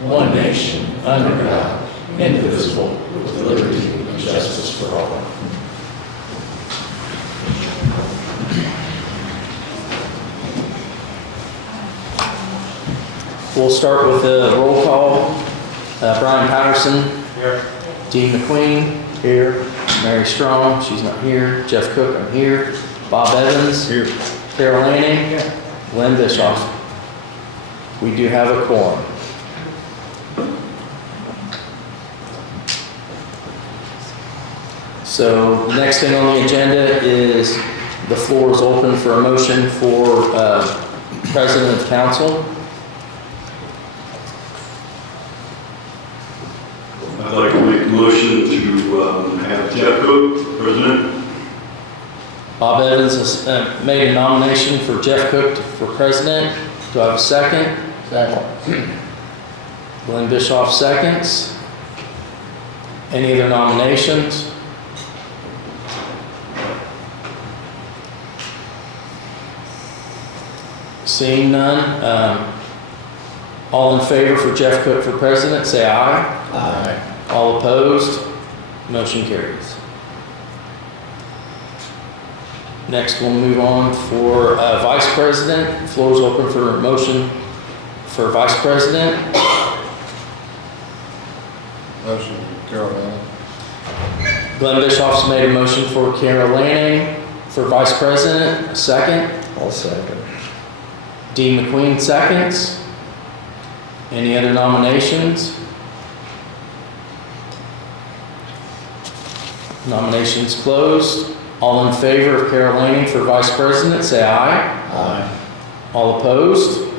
one nation, under God, indivisible, with liberty and justice for all. We'll start with the roll call. Brian Patterson. Here. Dean McQueen. Here. Mary Strong. She's not here. Jeff Cook. I'm here. Bob Evans. Here. Caroll Lanning. Here. Lynn Bischoff. We do have a quorum. So the next thing on the agenda is the floor is open for a motion for President of Council. I'd like to make a motion to have Jeff Cook, President. Bob Evans has made a nomination for Jeff Cook for President. Do I have a second? Second. Glenn Bischoff seconds. Any other nominations? Seeing none, all in favor for Jeff Cook for President, say aye. Aye. All opposed, motion carries. Next, we'll move on for Vice President. Floor is open for a motion for Vice President. Motion, Caroll Lanning. Glenn Bischoff's made a motion for Caroll Lanning for Vice President. A second. I'll second. Dean McQueen seconds. Any other nominations? Nominations closed. All in favor of Caroll Lanning for Vice President, say aye. Aye. All opposed?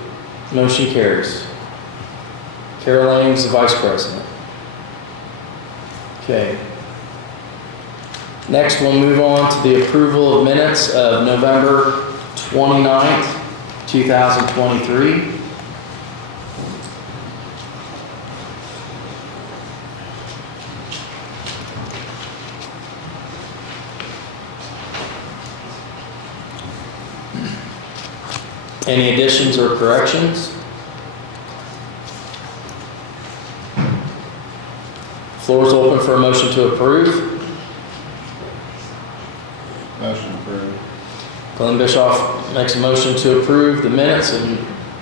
Motion carries. Caroll Lanning's the Vice President. Okay. Next, we'll move on to the approval of minutes of November 29th, 2023. Any additions or corrections? Floor is open for a motion to approve. Motion approved. Glenn Bischoff makes a motion to approve the minutes of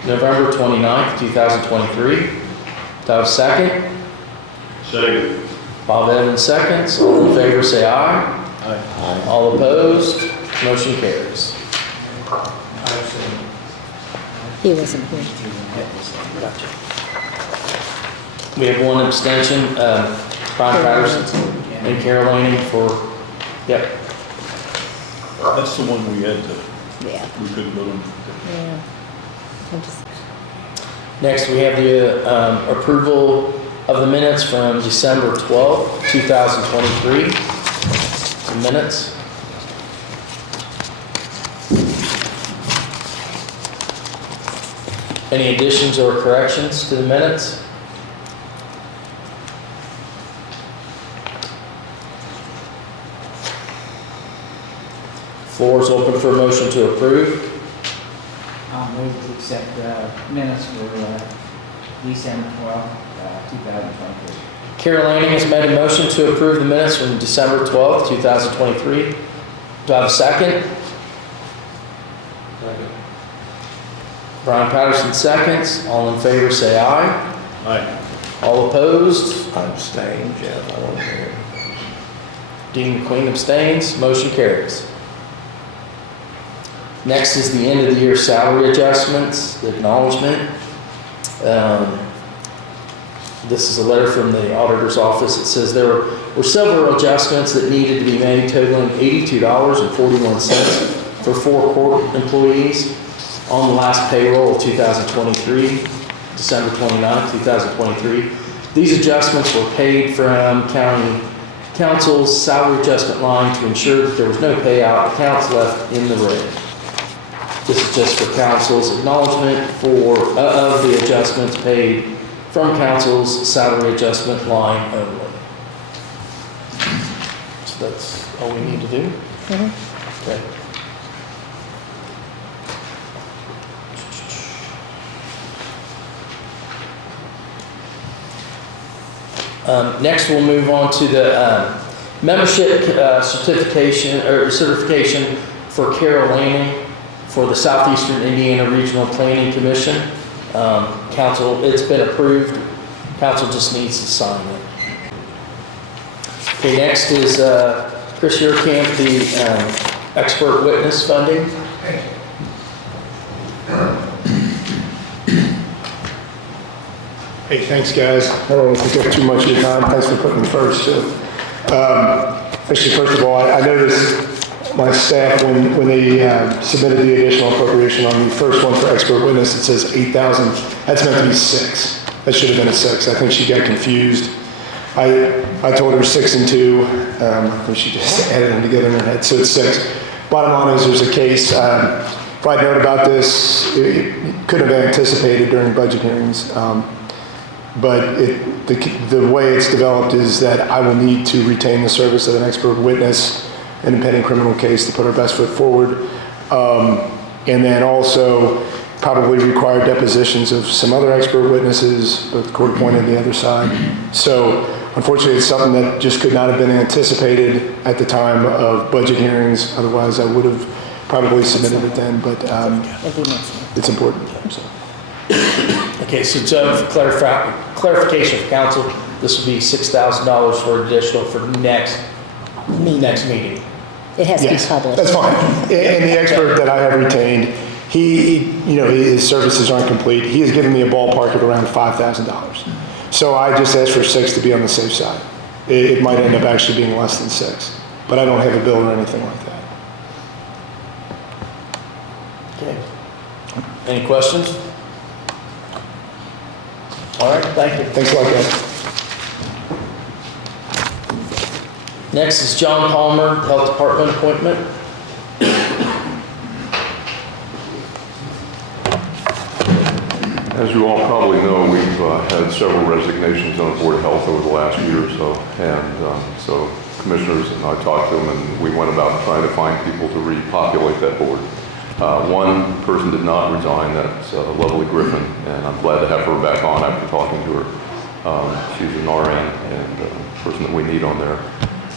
November 29th, 2023. Do I have a second? Second. Bob Evans seconds. All in favor say aye. Aye. All opposed? Motion carries. He wasn't here. Gotcha. We have one abstention, Brian Patterson and Caroll Lanning for, yep. That's the one we had to, Yeah. we couldn't vote on. Yeah. I'm just, Next, we have the approval of the minutes from December 12th, 2023. The minutes. Any additions or corrections to the minutes? Floor is open for a motion to approve. I'll move to accept minutes for December 12th, 2023. Caroll Lanning has made a motion to approve the minutes from December 12th, 2023. Do I have a second? Second. Brian Patterson seconds. All in favor say aye. Aye. All opposed? I abstain, Jeff. I don't hear. Dean McQueen abstains. Motion carries. Next is the end of the year salary adjustments, the acknowledgement. This is a letter from the auditor's office. It says there were several adjustments that needed to be made totaling $82.41 for 4 court employees on the last payroll of 2023, December 29, 2023. These adjustments were paid from county council's salary adjustment line to ensure that there was no payout accounts left in the red. This is just for council's acknowledgement of the adjustments paid from council's salary adjustment line only. So that's all we need to do. mm-hmm. Okay. Next, we'll move on to the membership certification for Caroll Lanning for the Southeastern Indiana Regional Planning Commission. Council, it's been approved. Council just needs to sign it. Okay, next is Chris Huerkamp, the expert witness funding. Hey, thanks, guys. I don't want to take up too much of your time. Thanks for putting me first, too. Actually, first of all, I noticed my staff, when they submitted the additional appropriation on the first one for expert witness, it says 8,000. That's meant to be 6. That should have been a 6. I think she got confused. I told her 6 and 2. I think she just added them together in her head, so it's 6. Bottom line is there's a case. If I'd known about this, it couldn't have been anticipated during budget hearings. But the way it's developed is that I will need to retain the service of an expert witness in a pending criminal case to put our best foot forward. And then also probably require depositions of some other expert witnesses, but the court appointed the other side. So unfortunately, it's something that just could not have been anticipated at the time of budget hearings. Otherwise, I would have probably submitted it then, but it's important. So. Okay, so Joe, clarification for council, this will be $6,000 for additional for next meeting. It has to be Yes, published. that's fine. And the expert that I have retained, his services aren't complete. He has given me a ballpark of around $5,000. So I just asked for 6 to be on the safe side. It might end up actually being less than 6, but I don't have a bill or anything like that. Okay. Any questions? All right, thank you. Thanks a lot, guys. Next is John Palmer, Health Department appointment. As you all probably know, we've had several resignations on the Board of Health over the last year or so, and so commissioners and I talked to them, and we went about trying to find people to repopulate that board. One person did not resign, that's Lovely Griffin, and I'm glad to have her back on after talking to her. She's an RN and a person that we need on there.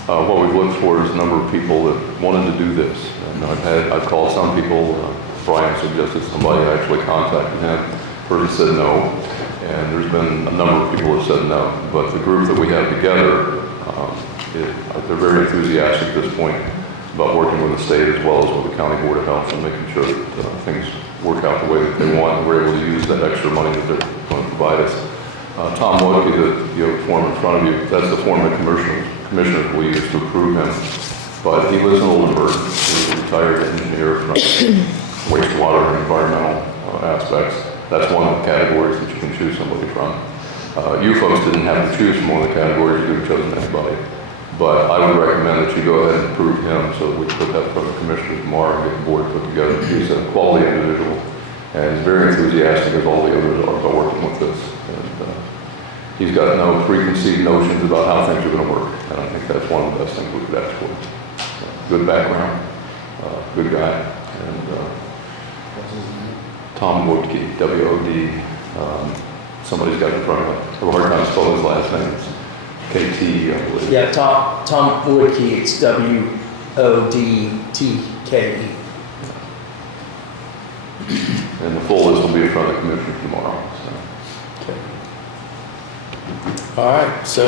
What we've looked for is a number of people that wanted to do this. And I've called some people, Brian suggested somebody, I actually contacted him. Person said no, and there's been a number of people that said no. But the group that we have together, they're very enthusiastic at this point about working with the state as well as with the County Board of Health and making sure that things work out the way that they want, and we're able to use that extra money that they're going to provide us. Tom Wodtke, the form in front of you, that's the form that commissioners will use to approve him. But he lives in Oldenburg. He's a retired engineer from wastewater and environmental aspects. That's one of the categories that you can choose somebody from. You folks didn't have to choose from one of the categories, you could have chosen anybody. But I would recommend that you go ahead and approve him so that we can put that for the commissioners tomorrow and get the board put together. He's a quality individual and he's very enthusiastic as all the others are about working with this. And he's got no preconceived notions about how things are going to work. And I think that's one of the best things we could ask for. Good background, good guy. And Tom Wodtke, W-O-D. Somebody's got it in front of him. I have a hard time spelling his last name. It's K-T, I believe. Yeah, Tom Wodtke, it's W-O-D-T-K-E. And the full list will be in front of the commissioners tomorrow. So. Okay. All right, so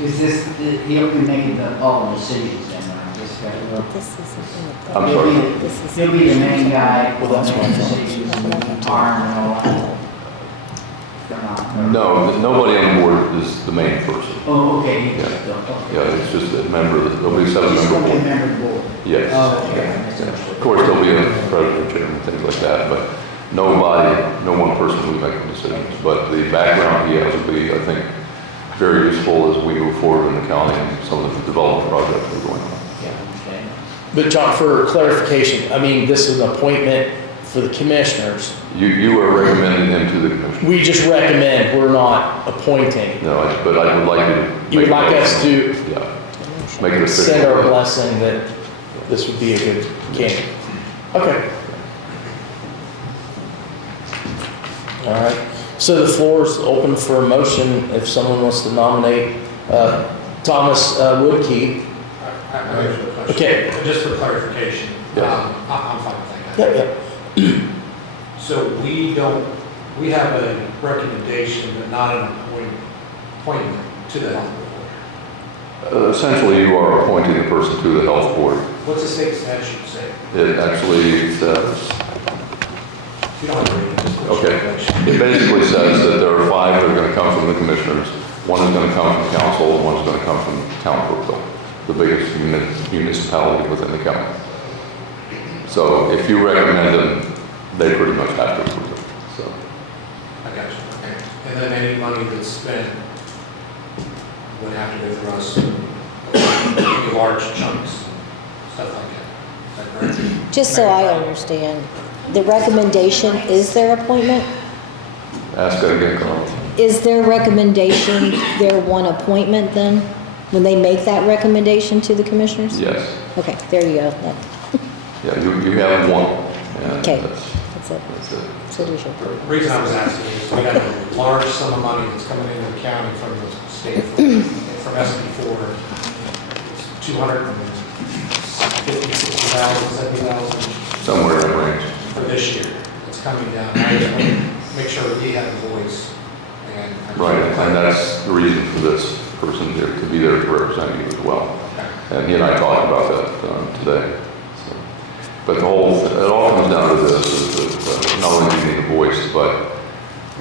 Is this, he'll be making all the decisions then, right? This guy? This isn't. I'm He'll sorry. be- This is. He'll be the main guy. Well, that's making my fault. decisions and arm and all that. They're not. No, nobody on the board is the main person. Oh, okay. Yeah. Okay. Yeah, it's just a member, there'll be a He's 7-member going to be a board. member of the board. Yes. Oh, okay. Yeah. Of course, there'll be a president, chairman, things like that, but no one person will make the decisions. But the background he has will be, I think, very useful as we move forward in the county and some of the development projects that are going on. Yeah, understand. but John, for clarification, I mean, this is an appointment for the commissioners. You are recommending him to the commission? We just recommend, we're not appointing. No, but I would like you to. You would like us to Yeah. Make it official. send our blessing that this would be a good candidate. Okay. All right. So the floor is open for a motion if someone wants to nominate Thomas Wodtke. I have a question. Okay. Just for clarification. Yes. I'm fine with that. Yeah. So we have a recommendation, but not an appointment to the health board. Essentially, you are appointing the person to the health board. What's the state statute say? It actually says, You don't have to read it. just for okay, clarification. it basically says that there are 5 that are going to come from the commissioners, 1 is going to come from council, and 1 is going to come from Town of Brookville, the biggest municipality within the county. So if you recommend them, they pretty much have to approve it. So, I got you. Okay. And then any money that's spent would have to go through us, maybe large chunks, stuff like that. Is that correct? Just so I understand, the recommendation is their appointment? ask that again, Carl. Is their recommendation their one appointment then? When they make that recommendation to the commissioners? Yes. Okay, there you go. That- Yeah, you have 1. And Okay. That's That's it. that's it. So do you. The reason I was asking is we have a large sum of money that's coming into the county from the state, from SB4. It's 250, 60,000, 70,000 Somewhere in that range. for this year. It's coming down. I just want to make sure that we have a voice. And Right, and that's the reason for this person here to be there to represent you as well. Okay. And he and I talked about that today. So, but it all comes down to this, is that not only do we need a voice, but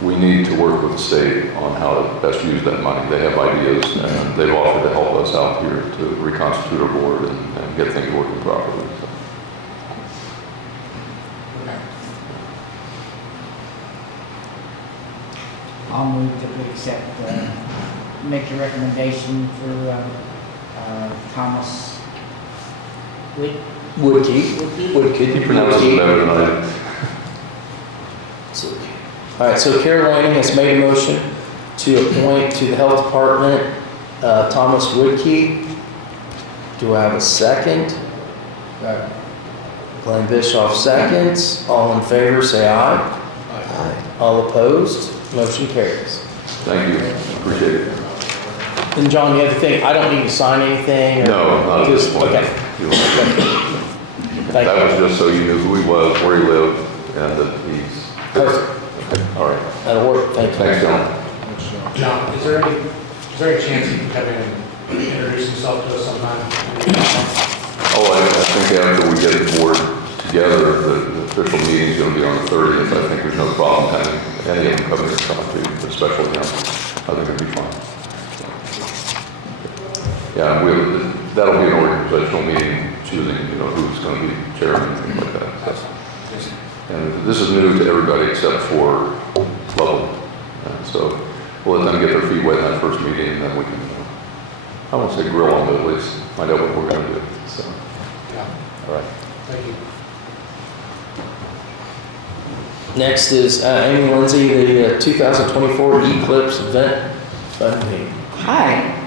we need to work with the state on how to best use that money. They have ideas, and they've offered to help us out here to reconstitute our board and get things working properly. So. Okay. I'll move that we accept, make the recommendation for Thomas Wodtke. Wodtke. You pronounce it better than I do. All right, so Caroll Lanning has made a motion to appoint to the Health Department Thomas Wodtke. Do I have a second? Glenn Bischoff seconds. All in favor, say aye. Aye. All opposed? Motion carries. Thank you, appreciate it. And John, the other thing, I don't need to sign anything? Or No, not at this just- point. Okay. You don't- Thank That you. was just so you knew who he was, where he lived, and that he's... Perfect. Okay, all right. That'll work. Thank you. Thanks, John. John, is there any chance you can come in and introduce himself to us sometime? Oh, I think after we get the board together, the official meeting's going to be on the 30th. I think there's no problem having any of them coming to talk to you, especially him. I think it'd be fine. Yeah, that'll be an organizational meeting, choosing, who's going to be chairman and things like that. So. And this is new to everybody except for Lovely. And so we'll let them get their feet wet in that first meeting, and then we can, I won't say grill them, but at least find out what we're going to do. So, Yeah, all right. thank you. Next is Amy Lindsay, the 2024 ECLIPSE event funding. Hi.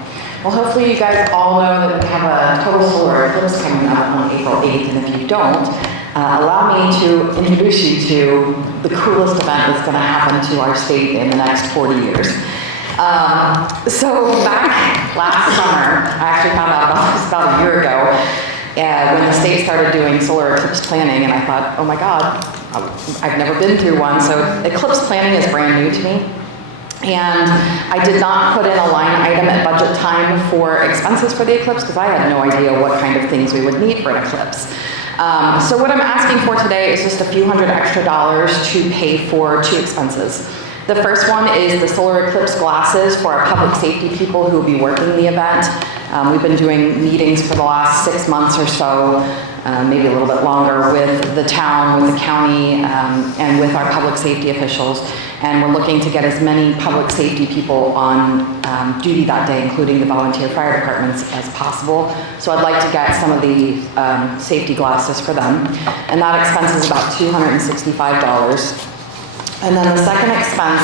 Well, hopefully you guys all know that we have a total solar eclipse coming up on April 8th, and if you don't, allow me to introduce you to the coolest event that's going to happen to our state in the next 40 years. So back last summer, I actually found out about this about a year ago, when the state started doing solar eclipse planning, and I thought, oh my God, I've never been through one. So eclipse planning is brand new to me. And I did not put in a line item at budget time for expenses for the eclipse because I had no idea what kind of things we would need for an eclipse. So what I'm asking for today is just a few $100 extra to pay for 2 expenses. The first one is the solar eclipse glasses for our public safety people who will be working the event. We've been doing meetings for the last 6 months or so, maybe a little bit longer, with the town, with the county, and with our public safety officials. And we're looking to get as many public safety people on duty that day, including the volunteer fire departments, as possible. So I'd like to get some of the safety glasses for them. And that expense is about $265. And then the second expense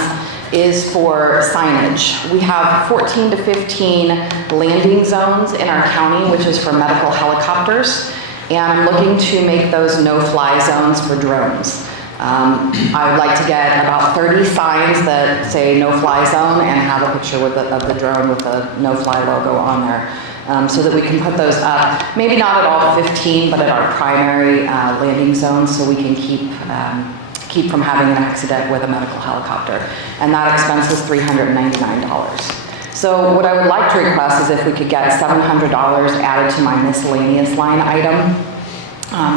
is for signage. We have 14 to 15 landing zones in our county, which is for medical helicopters. And I'm looking to make those no-fly zones for drones. I would like to get about 30 signs that say no-fly zone and have a picture with of the drone with the no-fly logo on there, so that we can put those up, maybe not at all 15, but at our primary landing zones, so we can keep from having an accident with a medical helicopter. And that expense is $399. So what I would like to request is if we could get $700 added to my miscellaneous line item,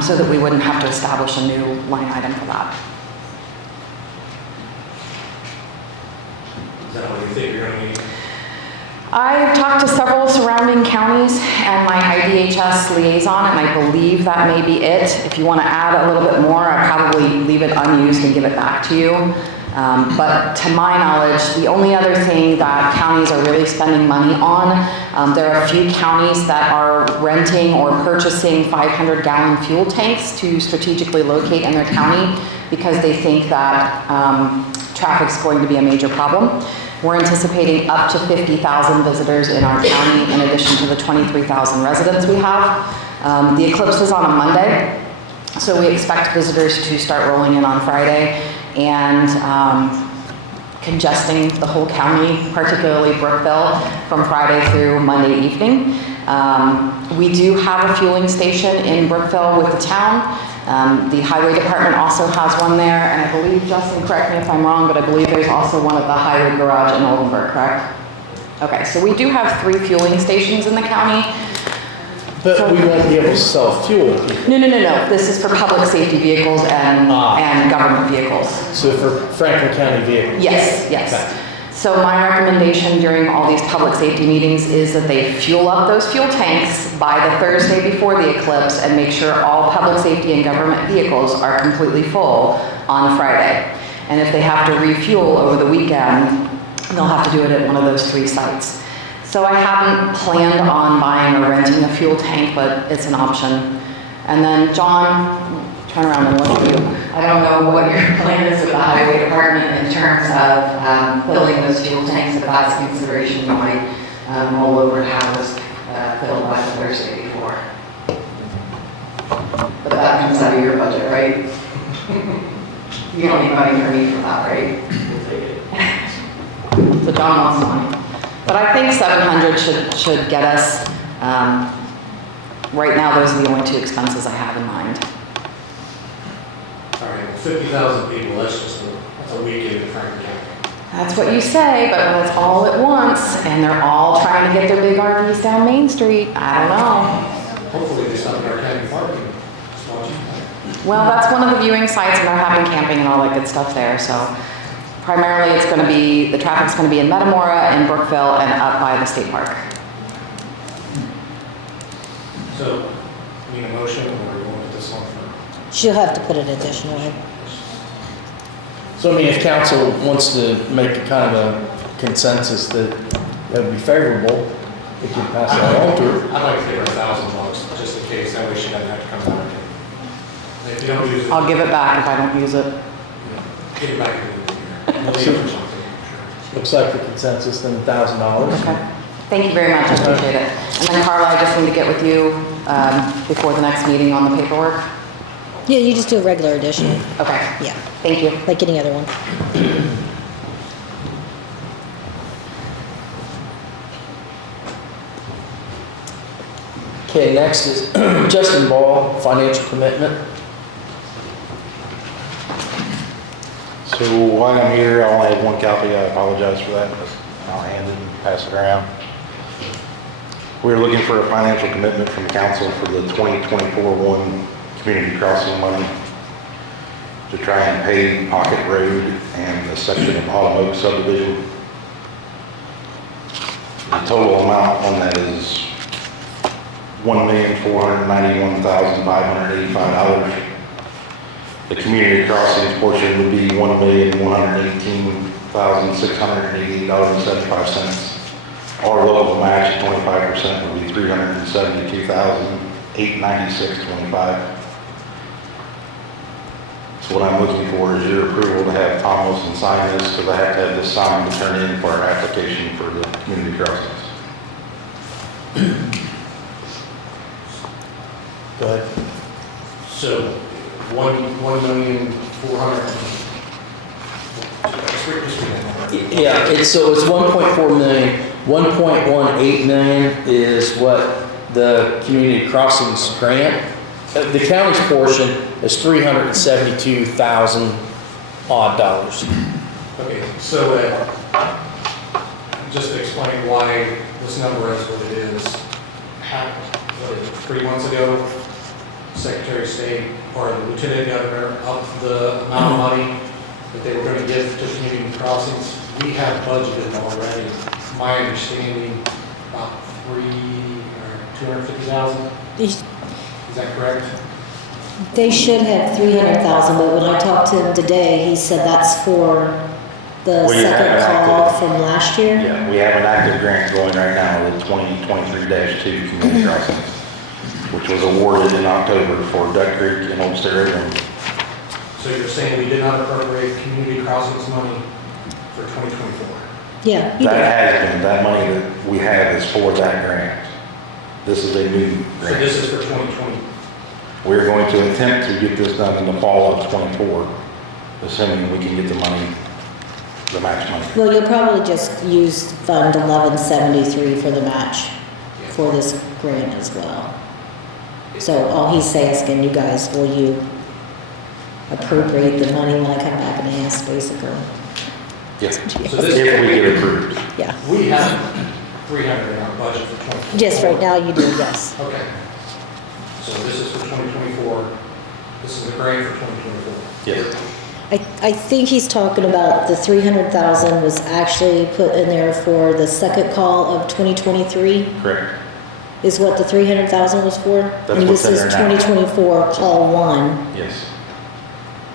so that we wouldn't have to establish a new line item for that. Is that what you think you're gonna need? I've talked to several surrounding counties and my IDHS liaison, and I believe that may be it. If you want to add a little bit more, I'd probably leave it unused and give it back to you. But to my knowledge, the only other thing that counties are really spending money on, there are a few counties that are renting or purchasing 500-gallon fuel tanks to strategically locate in their county because they think that traffic's going to be a major problem. We're anticipating up to 50,000 visitors in our county in addition to the 23,000 residents we have. The eclipse is on a Monday, so we expect visitors to start rolling in on Friday and congesting the whole county, particularly Brookville, from Friday through Monday evening. We do have a fueling station in Brookville with the town. The highway department also has one there, and I believe, Justin, correct me if I'm wrong, but I believe there's also one at the highway garage in Oldenburg, correct? Okay, so we do have 3 fueling stations in the county. But we won't be able to sell fuel. No. This is for public safety vehicles and government vehicles. So for Franklin County vehicles? Yes. Okay. So my recommendation during all these public safety meetings is that they fuel up those fuel tanks by the Thursday before the eclipse and make sure all public safety and government vehicles are completely full on Friday. And if they have to refuel over the weekend, they'll have to do it at one of those 3 sites. So I haven't planned on buying or renting a fuel tank, but it's an option. And then John, turn around and look at you. I don't know what your plan is with the highway department in terms of filling those fuel tanks, if that's a consideration you might roll over and have those filled by the Thursday before. But that comes out of your budget, right? You don't need money from me for that, right? So John wants money. But I think 700 should get us, right now those are the only 2 expenses I have in mind. All right, well, 50,000 people, that's a weekend in Franklin County. That's what you say, but when it's all at once and they're all trying to get their big RVs down Main Street, I don't know. Hopefully they stop in our county parking. Well, that's one of the viewing sites and they're having camping and all that good stuff there, so primarily it's going to be, the traffic's going to be in Metamora, in Brookville, and up by the state park. So, need a motion or we want to put this on for? She'll have to put it additionally. So I mean, if council wants to make a kind of a consensus that would be favorable, we can pass that on to her. I'd like to give her $1,000 just in case, that way she doesn't have to come back. And if you don't use it. I'll give it back if I don't use it. Give it back to me. We'll leave it for something, sure. Looks like the consensus, then $1,000. Okay. Thank you very much, I appreciate it. And then Carla, I just need to get with you before the next meeting on the paperwork. Yeah, you just do a regular addition, Okay, yeah, thank you. like any other one. Okay, next is Justin Ball, financial commitment. So while I'm here, I only have 1 copy. I apologize for that. I'll hand it and pass it around. We're looking for a financial commitment from council for the 2024-1 community crossing money to try and pave Pocket Road and the section of Autumn Oak subdivision. The total amount on that is $1,491,585. The community crossings portion would be $1,118,688.75. Our local match at 25% would be $372,896.25. So what I'm looking for is your approval to have Tom Wilson sign this, because I have to have this signed to turn in for our application for the community crossings. Go ahead. So, $1,491,585. Yeah, so it's 1.4 million. 1.18 million is what the community crossings grant. The county's portion is 372,000 odd dollars. Okay, so just to explain why this number is what it is, what is it, 3 months ago, Secretary of State or the Lieutenant Governor upped the amount of money that they were going to give to community crossings. We have budgeted already, my understanding, about 250,000. Is that correct? They should have 300,000, but when I talked to him today, he said that's for the We have second an call active- from last year. Yeah, we have an active grant going right now with 2023-2 community crossings, which was awarded in October for Duck Creek and Old State Road. So you're saying we did not appropriate community crossings money for 2024? Yeah, you That did. has been, that money that we have is for that grant. This is a new So grant. this is for 2020? We're going to attempt to get this done in the fall of '24, assuming we can get the money, the match money. Well, you'll probably just use Fund 1173 for the match for this grant as well. So all he's saying is, can you guys, will you appropriate the money when I come back and ask, basically? Yes, So this, if we get approved. Yeah, we have 300 in our budget for 2024. just right now you do, yes. Okay. So this is for 2024. This is the grant for 2024. Yes. I think he's talking about the 300,000 was actually put in there for the second call of 2023, Correct. is what the 300,000 was for? That's And what's this in is there now. 2024, call one, Yes.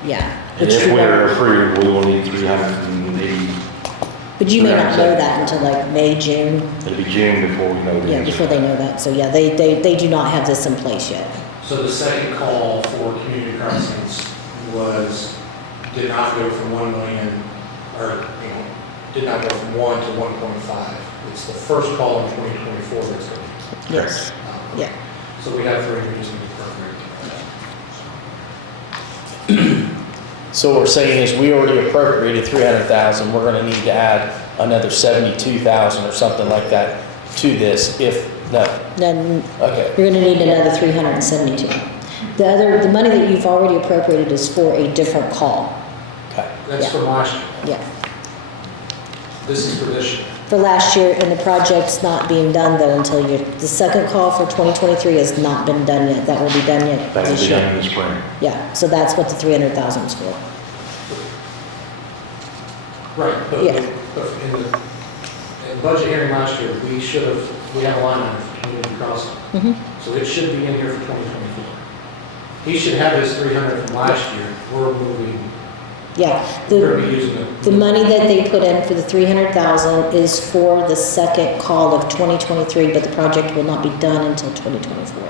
yeah. And Which if you we are won't- approved, we will need 380. But you may not know 370. that until like May, June, It'll be June before we know the yeah, answer. before they know that. So yeah, they do not have this in place yet. So the second call for community crossings did not go from 1 million, or, did not go from 1 to 1.5. It's the first call in 2024 that's going to Yes, yeah. So we have 300 just to appropriate. So what we're saying is we already appropriated 300,000. We're gonna need to add another 72,000 or something like that to this no. Then Okay. you're gonna need another 372. The money that you've already appropriated is for a different call. Okay. That's Yeah. from last year. Yeah, This is for this year. for last year, and the project's not being done then until the second call for 2023 has not been done yet. That will be done yet That will this be done year. in the spring. Yeah, so that's what the 300,000 is for. Right, but Yeah. but in the budget hearing last year, we have a line item for community crossing. Mhm. So it should be in here for 2024. He should have his 300 from last year. We're moving, Yeah, we're going to be using the money that they put in for the 300,000 is for the second call of 2023, but the project will not be done until 2024.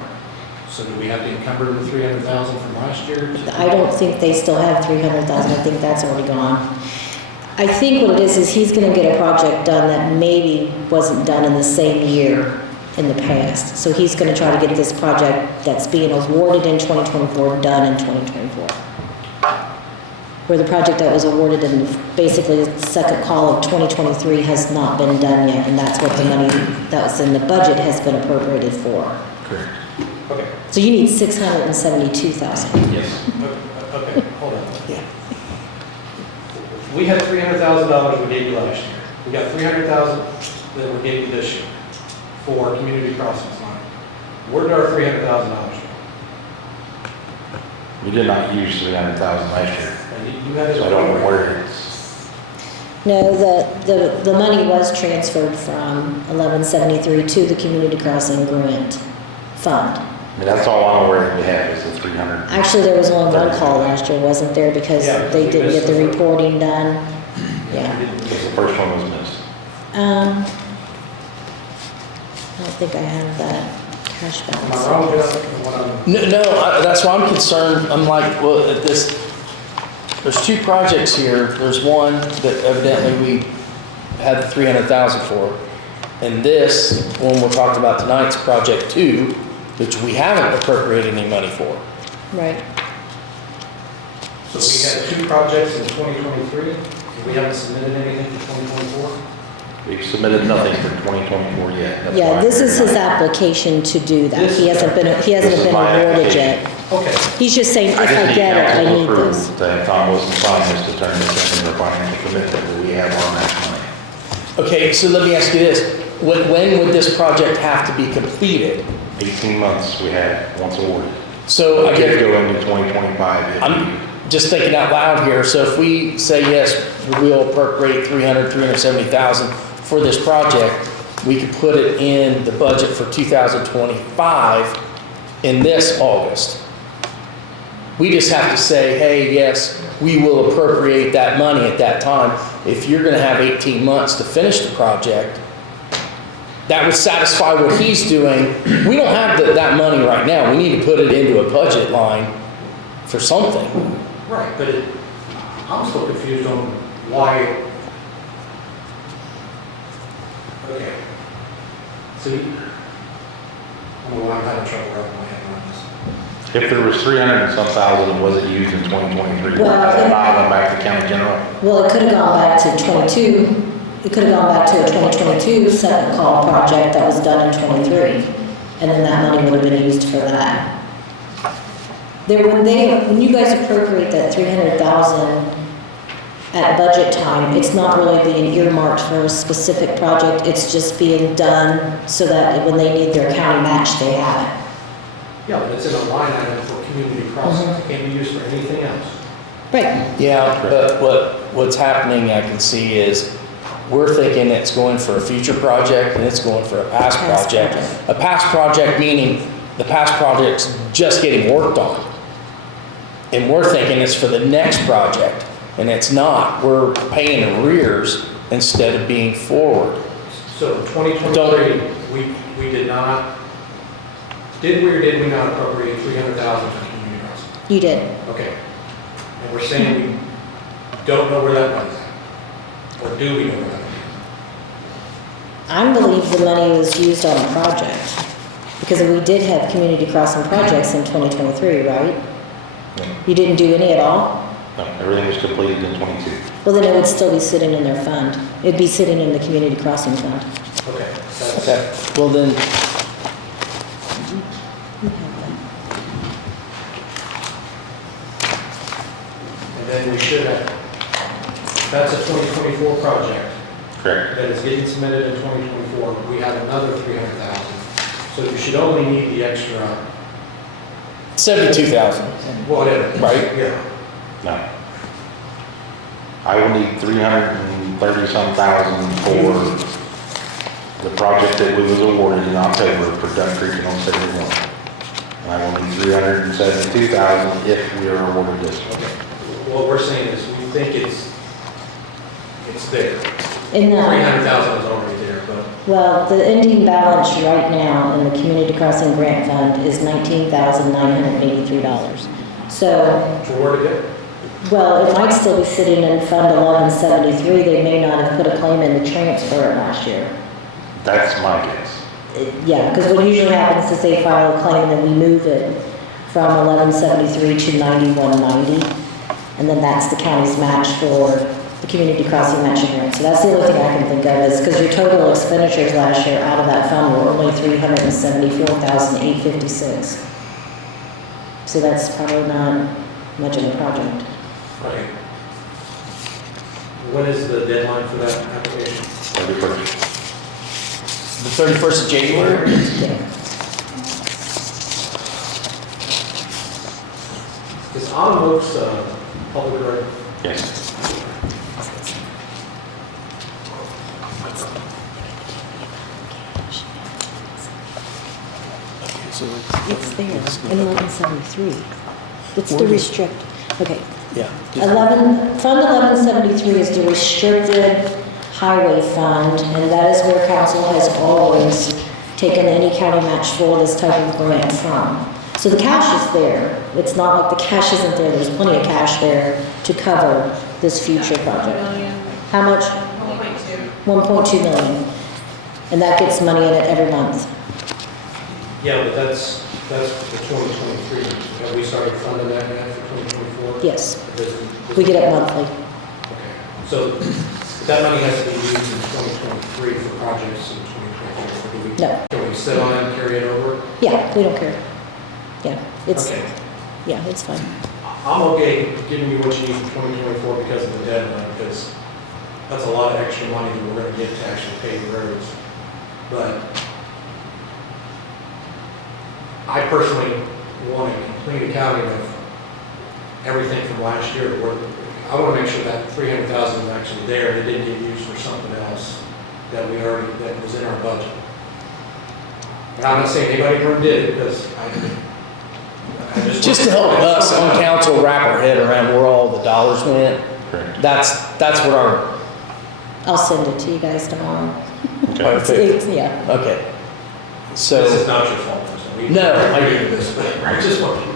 So do we have to encumber the 300,000 from last year? I don't think they still have 300,000, I think that's already gone. I think what it is he's gonna get a project done that maybe wasn't done in the same year in the past. So he's gonna try to get this project that's being awarded in 2024 done in 2024. Where the project that was awarded in basically the second call of 2023 has not been done yet, and that's what the money that was in the budget has been appropriated for. Correct. Okay, So you need 672,000. yes. Okay, hold on. Yeah. We had $300,000 we gave you last year. We got 300,000 that we gave you this year for community crossings money. Where did our $300,000 go? We did not use 300,000 last year, And you had it. so I don't know where it's. No, the money was transferred from 1173 to the community crossing grant fund. I mean, that's all I'm aware that we have is the 300. Actually, there was only one call last year, wasn't there, because Yeah, they we didn't missed get the the first- reporting done? Yeah. Because the first one was missed. I don't think I have that cash Am I balance. wrong, Jeff? What I'm- No, that's why I'm concerned. I'm like, well, there's two projects here. There's one that evidently we had the 300,000 for. And this, one we're talking about tonight's project 2, which we haven't appropriated any money for. Right. So we had 2 projects in 2023, and we haven't submitted anything for 2024? We've submitted nothing for 2024 yet. That's Yeah, why this is we're his not- application to do that. This- He hasn't been This is awarded my yet. application. Okay. He's just saying, if I I just need get it, I council need approval this. to have Tom Wilson sign this to turn this into a financial commitment that we have our match money. Okay, so let me ask you this. When would this project have to be completed? 18 months we had once awarded. So I We could get, go into 2025 if I'm just thinking out loud here. So if we say, yes, we'll appropriate 370,000 for this project, we could put it in the budget for 2025 in this August. We just have to say, hey, yes, we will appropriate that money at that time. If you're gonna have 18 months to finish the project, that would satisfy what he's doing. We don't have that money right now. We need to put it into a budget line for something. Right, but I'm still confused on why. Okay. See, I don't know why I'm having trouble wrapping my head around this. If there was 300 and some thousand that wasn't used in 2023, Well, has it not gone back to county general? Well, it could have gone back to 22, it could have gone back to a 2022 second call project that was done in 23. And then that money would have been used for that. When you guys appropriate that 300,000 at budget time, it's not really being earmarked for a specific project, it's just being done so that when they need their county match, they have it. Yeah, but it's in a line item for community crossings. It can't be used for anything else. Right. Yeah, but what's happening, I can see, is we're thinking it's going for a future project and it's going for a past Past project. project. A past project meaning the past project's just getting worked on. And we're thinking it's for the next project, and it's not. We're paying arrears instead of being forward. So in 2023, we did not, did we or did we not appropriate 300,000 for community crossings? You did. Okay. And we're saying we don't know where that money's at? Or do we know where that money is? I believe the money was used on a project, because we did have community crossing projects in 2023, right? You didn't do any at all? No, everything was completed in 22. Well, then it would still be sitting in their fund. It'd be sitting in the community crossing fund. Okay. Okay, well then, And then we should have, that's a 2024 project Correct. that is getting submitted in 2024. We have another 300,000. So you should only need the extra, 72,000. whatever. Right. Yeah. No. I will need 330 some thousand for the project that was awarded in October for Duck Creek and on 71. And I will need 372,000 if we are awarded this one. Okay. What we're saying is we think it's there. In the, 300,000 is already there, but well, the ending balance right now in the community crossing grant fund is $19,983. So, for where to go? well, it might still be sitting in Fund 1173. They may not have put a claim in to transfer it last year. That's my guess. Yeah, because what usually happens is they file a claim and then we move it from 1173 to 9190. And then that's the county's match for the community crossing matching grant. So that's the only thing I can think of is because your total expenditures last year out of that fund were only $374,856. So that's probably not much of a project. Okay. When is the deadline for that application? 31st. The 31st of January? Yeah. Is Autumn Oaks public road? Yes. It's there in 1173. It's the restrict, okay. Yeah. Fund 1173 is the restricted highway fund, and that is where council has always taken any county match for this type of grant from. So the cash is there. It's not like the cash isn't there. There's plenty of cash there to cover this future project. How much? 1.2 million. And that gets money in it every month. Yeah, but that's the 2023. Have we started funding that yet for 2024? bill? Yes. Does- We get it monthly. Okay, so that money has to be used in 2023 for projects in 2024. Do we- No. Can we sit on it and carry it over? Yeah, we don't care. Yeah, it's, Okay. yeah, it's fine. I'm okay giving you what you need for 2024 because of the deadline, because that's a lot of extra money that we're gonna get to actually pave roads. But I personally want a complete accounting of everything from last year. I want to make sure that 300,000 is actually there, and it didn't get used for something else that was in our budget. And I'm not saying anybody did it, because I Just to help us on council wrap our head around where all the dollars went, that's what our, I'll send it to you guys tomorrow. perfect, Yeah. okay. This So is not your fault. So No, I do this, but I just want you.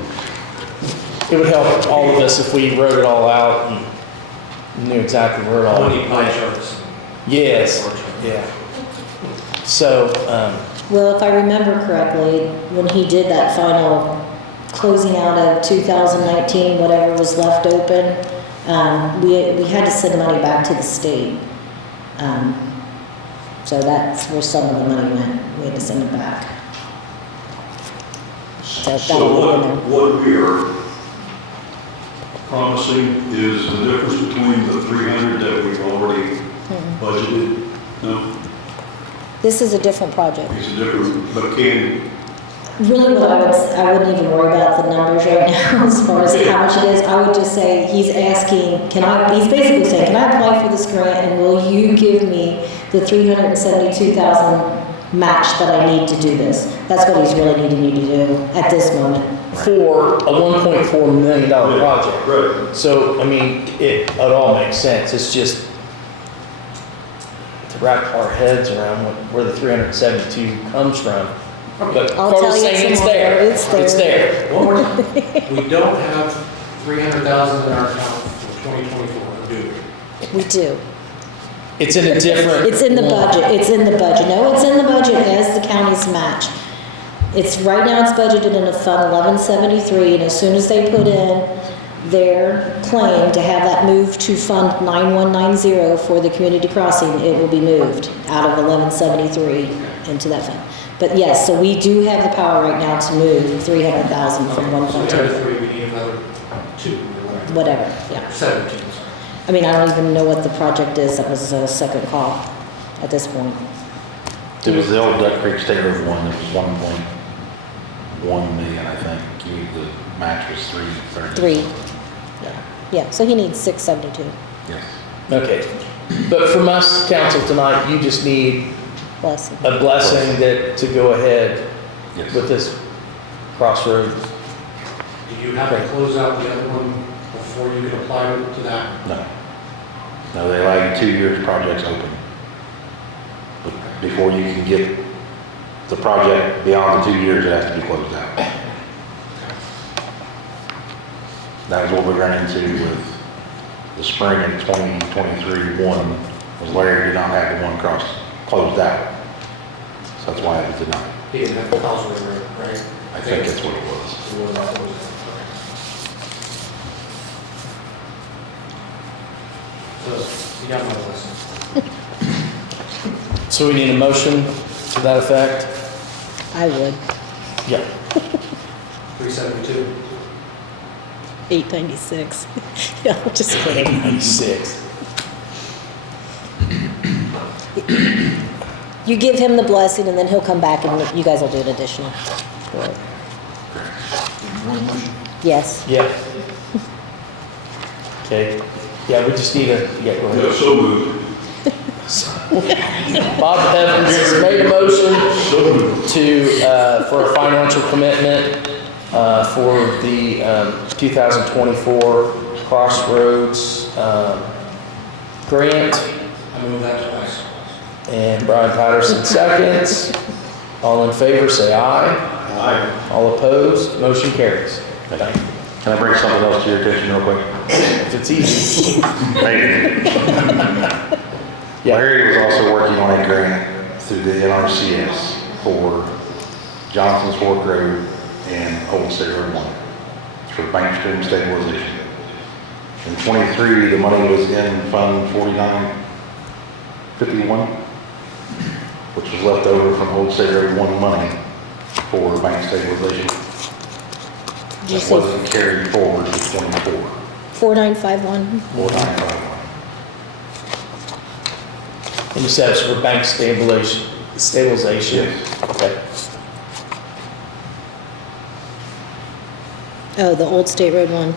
it would help all of us if we wrote it all out and knew exactly where it all How went. many pie charts? Yes, yeah. So, Well, if I remember correctly, when he did that final closing out of 2019, whatever was left open, we had to send money back to the state. So that's where some of the money went. We had to send it back. So So that'll be in there. what we are promising is the difference between the 300 that we've already budgeted? No, This is a different project. it's a different, but can, Really, I wouldn't even worry about the numbers right now as far as how much it is. I would just say, he's asking, he's basically saying, can I apply for this grant and will you give me the 372,000 match that I need to do this? That's what he's really needing you to do at this moment. for a $1.4 million project. right, So, I mean, it all makes sense. It's just to wrap our heads around where the 372 comes from. But I'll Carl's tell you saying it's tomorrow. there. It's there. It's there. One more time. We don't have 300,000 in our account for 2024, do we? We do. It's in a different. It's in the budget, it's in the budget. No, it's in the budget as the county's match. It's, right now it's budgeted in a fund 1173, and as soon as they put in their claim to have that moved to fund 9190 for the community crossing, it will be moved out of 1173 into that fund. But yes, so we do have the power right now to move 300,000 from one So fund we to have the three, we need another two, or whatever. whatever, yeah. 17, sorry. I mean, I don't even know what the project is. That was a second call at this point. It was the old Duck Creek State Road one, that was 1.1 million, I think. The match was 330. Three. Yeah, so he needs 672. Yes. Okay. But from us, council, tonight, you just need Bless him. a blessing that to go ahead Yes. with this crossroads. Do you have to close out the other one before you can apply to that? No. No, they allow you 2 years projects open. But before you can get the project beyond the 2 years, it has to be closed out. That was what we ran into with the spring of 2023 one, was Larry did not have the one closed out. So that's why it was denied. He didn't have the house with it, right? I think that's what it was. It was not closed out, okay. So, you got my blessing. So we need a motion to that effect? I would. Yeah. 372. 896. Yeah, I'm just kidding. 96. You give him the blessing and then he'll come back and you guys will do an additional. Yes. Yeah. Okay. Yeah, we just need a, yeah, go yeah, ahead. so moved. Bob Evans has made a motion to, for a financial commitment, for the, 2024 Crossroads, grant. I move that twice. And Brian Patterson seconds. All in favor, say aye. Aye. All opposed, motion carries. Thank you. Can I bring something else to your attention real quick? If it's easy. Maybe. Yeah. Larry was also working on a grant through the NRCS for Johnson's Fork Road and Old State Road 1. It's for bank stream stabilization. In '23, the money was in Fund 4951, which was left over from Old State Road 1 money for bank stabilization. Did you That say wasn't carried forward to '24. 4951? 4951. And you said it's for bank stabilization? Yes. Okay. Oh, the Old State Road one.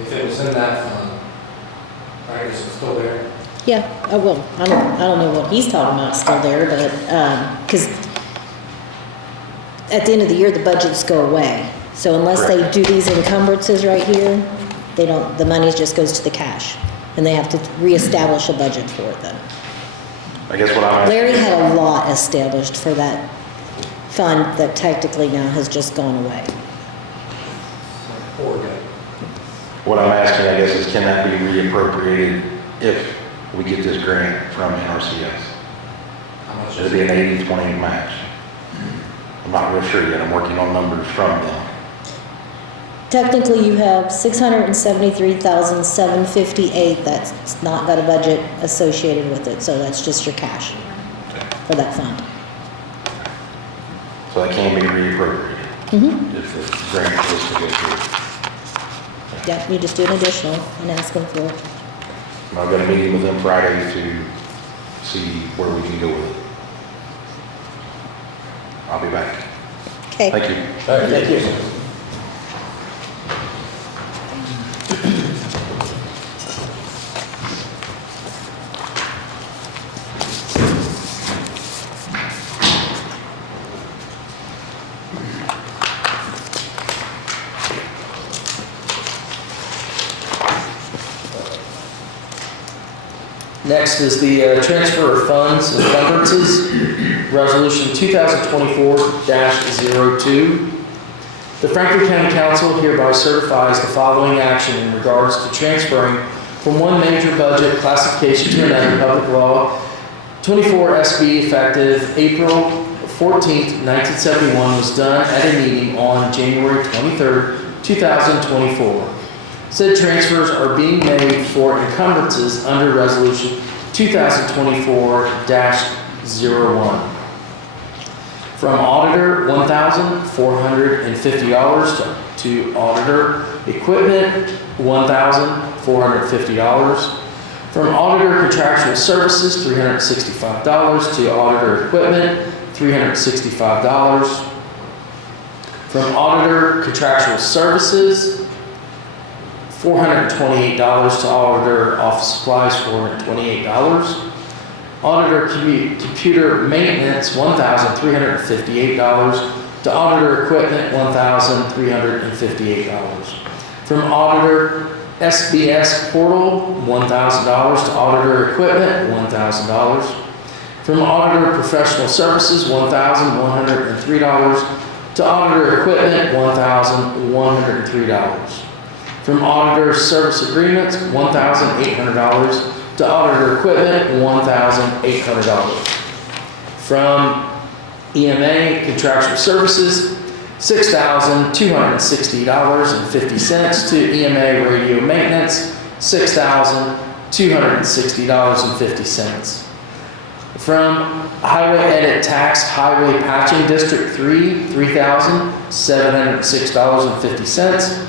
If it was in that fund, right, is it still there? Yeah, I will. I don't know what he's talking about still there, but, because at the end of the year, the budgets go away. So unless they do these encumbrances right here, they don't, the money just goes to the cash. And they have to reestablish a budget for it then. I guess what I'm asking. Larry had a lot established for that fund that technically now has just gone away. Poor guy. What I'm asking, I guess, is can that be reappropriated if we get this grant from NRCS? How much It'll is be it? an 80-20 match. I'm not real sure yet. I'm working on numbers from them. Technically, you have $673,758 that's not got a budget associated with it, so that's just your cash for that fund. So that can be reappropriated Mm-hmm. if the grant is to go through. Yep, you just do an additional and ask them for it. And I've got a meeting with them Friday to see where we can go with it. I'll be back. Okay. Thank you. All right, thank you. Next is the transfer of funds and encumbrances, Resolution 2024-02. The Franklin County Council hereby certifies the following action in regards to transferring from one major budget classification to another. Public Law 24 SB effective April 14th, 1971 was done at a meeting on January 23rd, 2024. Said transfers are being made for encumbrances under Resolution 2024-01. From auditor, $1,450 to auditor equipment, $1,450. From auditor contractual services, $365 to auditor equipment, $365. From auditor contractual services, $428 to auditor office supplies, $428. Auditor computer maintenance, $1,358 to auditor equipment, $1,358. From auditor SBS portal, $1,000 to auditor equipment, $1,000. From auditor professional services, $1,103 to auditor equipment, $1,103. From auditor service agreements, $1,800 to auditor equipment, $1,800. From EMA contractual services, $6,260.50 to EMA radio maintenance, $6,260.50. From Highway Edit Tax Highway Patching District 3, $3,706.50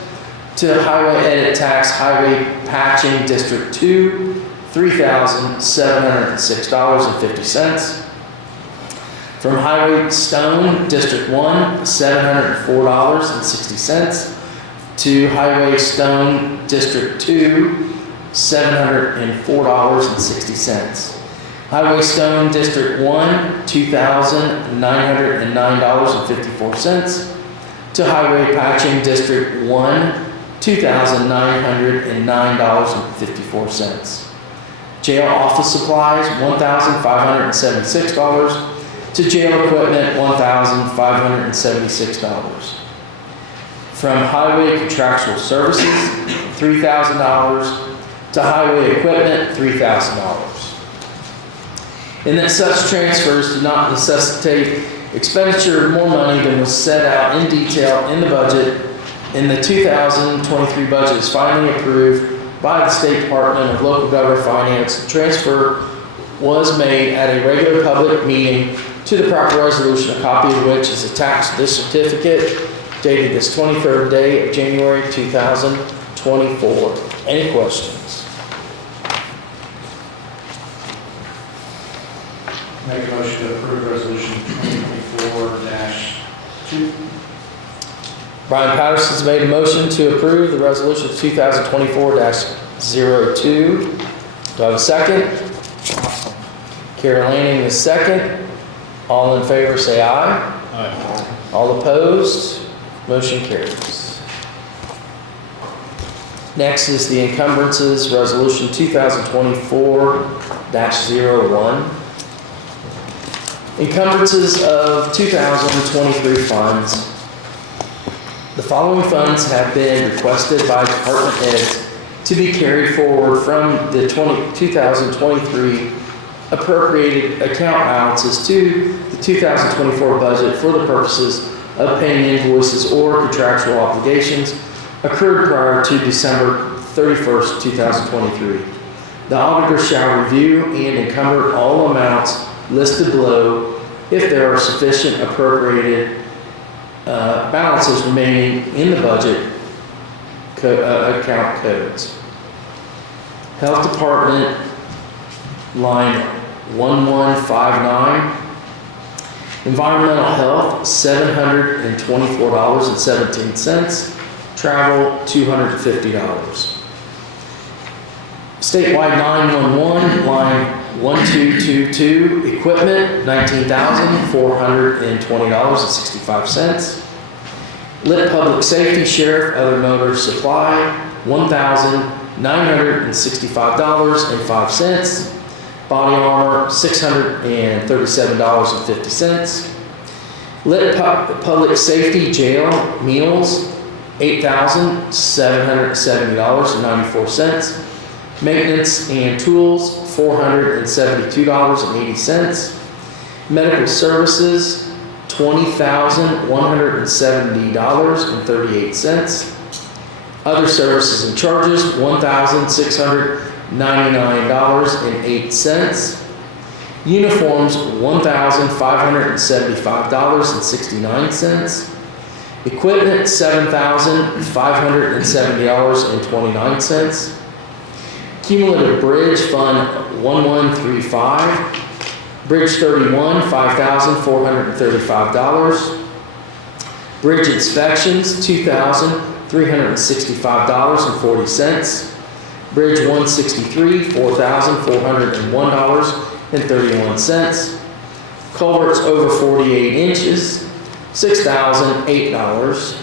to Highway Edit Tax Highway Patching District 2, $3,706.50. From Highway Stone District 1, $704.60 to Highway Stone District 2, $704.60. Highway Stone District 1, $2,909.54 to Highway Patching District 1, $2,909.54. Jail office supplies, $1,576 to jail equipment, $1,576. From highway contractual services, $3,000 to highway equipment, $3,000. And that such transfers do not necessitate expenditure of more money than was set out in detail in the budget in the 2023 budget is finally approved by the State Department of Local Government Finance. The transfer was made at a regular public meeting to the proper resolution, a copy of which is attached to this certificate dated this 23rd day of January 2024. Any questions? Make a motion to approve resolution 2024-2. Brian Patterson's made a motion to approve the resolution 2024-02. Do I have a second? Caroll Lanning is second. All in favor say aye. Aye. All opposed? Motion carries. Next is the encumbrances, resolution 2024-01. Encumbrances of 2023 funds. The following funds have been requested by department heads to be carried forward from the 2023 appropriated account balances to the 2024 budget for the purposes of paying invoices or contractual obligations occurred prior to December 31st, 2023. The auditor shall review and encumber all amounts listed below if there are sufficient appropriated balances remaining in the budget account codes. Health Department, line 1159. Environmental Health, $724.17. Travel, $250. Statewide 911, line 1222. Equipment, $19,420.65. Lit Public Safety, Sheriff, Other Motor Supply, $1,965.05. Body Armor, $637.50. Lit Public Safety Jail Meals, $8,770.94. Maintenance and Tools, $472.80. Medical Services, $20,170.38. Other Services and Charges, $1,699.08. Uniforms, $1,575.69. Equipment, $7,570.29. Cumulative Bridge Fund 1135. Bridge 31, $5,435. Bridge Inspections, $2,365.40. Bridge 163, $4,401.31. Culverts over 48 inches, $6,008.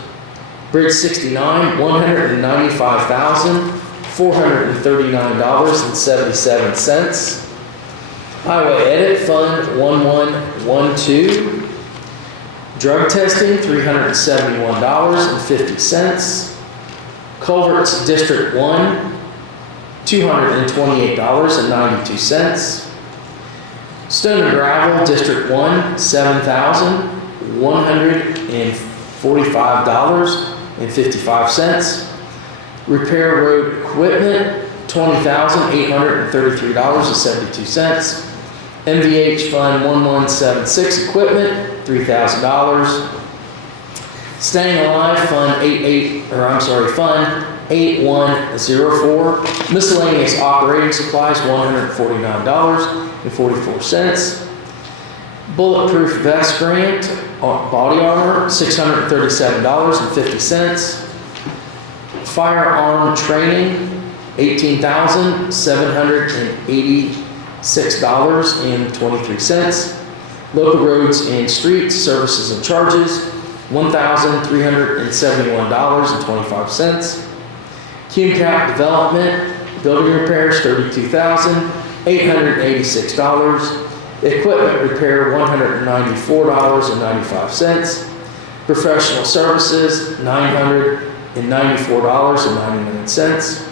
Bridge 69, $195,439.77. Highway Edit Fund 1112. Drug Testing, $371.50. Culverts District 1, $228.92. Stone and Gravel District 1, $7,145.55. Repair Road Equipment, $20,833.72. MVH Fund 1176 Equipment, $3,000. Staying Alive Fund Fund 8104. Miscellaneous Operating Supplies, $149.44. Bulletproof Vest Grant, Body Armor, $637.50. Firearm Training, $18,786.23. Local Roads and Streets Services and Charges, $1,371.25. CUMCAP Development, Building Repairs, $32,886. Equipment Repair, $194.95. Professional Services, $994.99.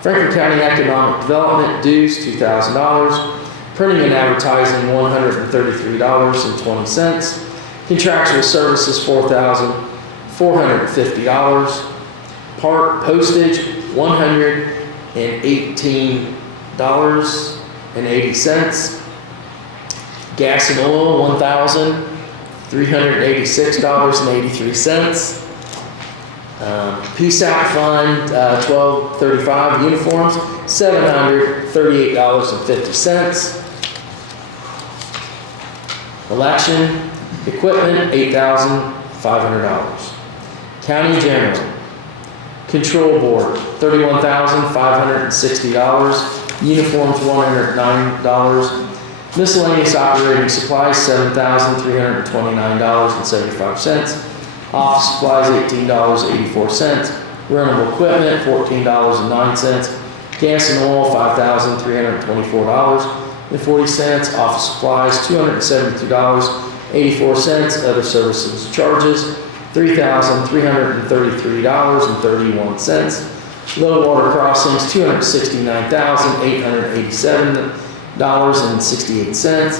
Franklin County Economic Development dues, $2,000. Printing and Advertising, $133.20. Contractual Services, $4,400. $450. Park postage, $118.80. Gas and oil, $1,386.83. PSAP fund, $1235. Uniforms, $738.50. Election equipment, $8,500. County general. Control board, $31,560. Uniforms, $109. Miscellaneous operating supplies, $7,329.75. Office supplies, $18.84. Rentable equipment, $14.09. Gas and oil, $5,324.40. Office supplies, $272.84. Other services and charges, $3,333.31. Low water crossings, $269,887.68.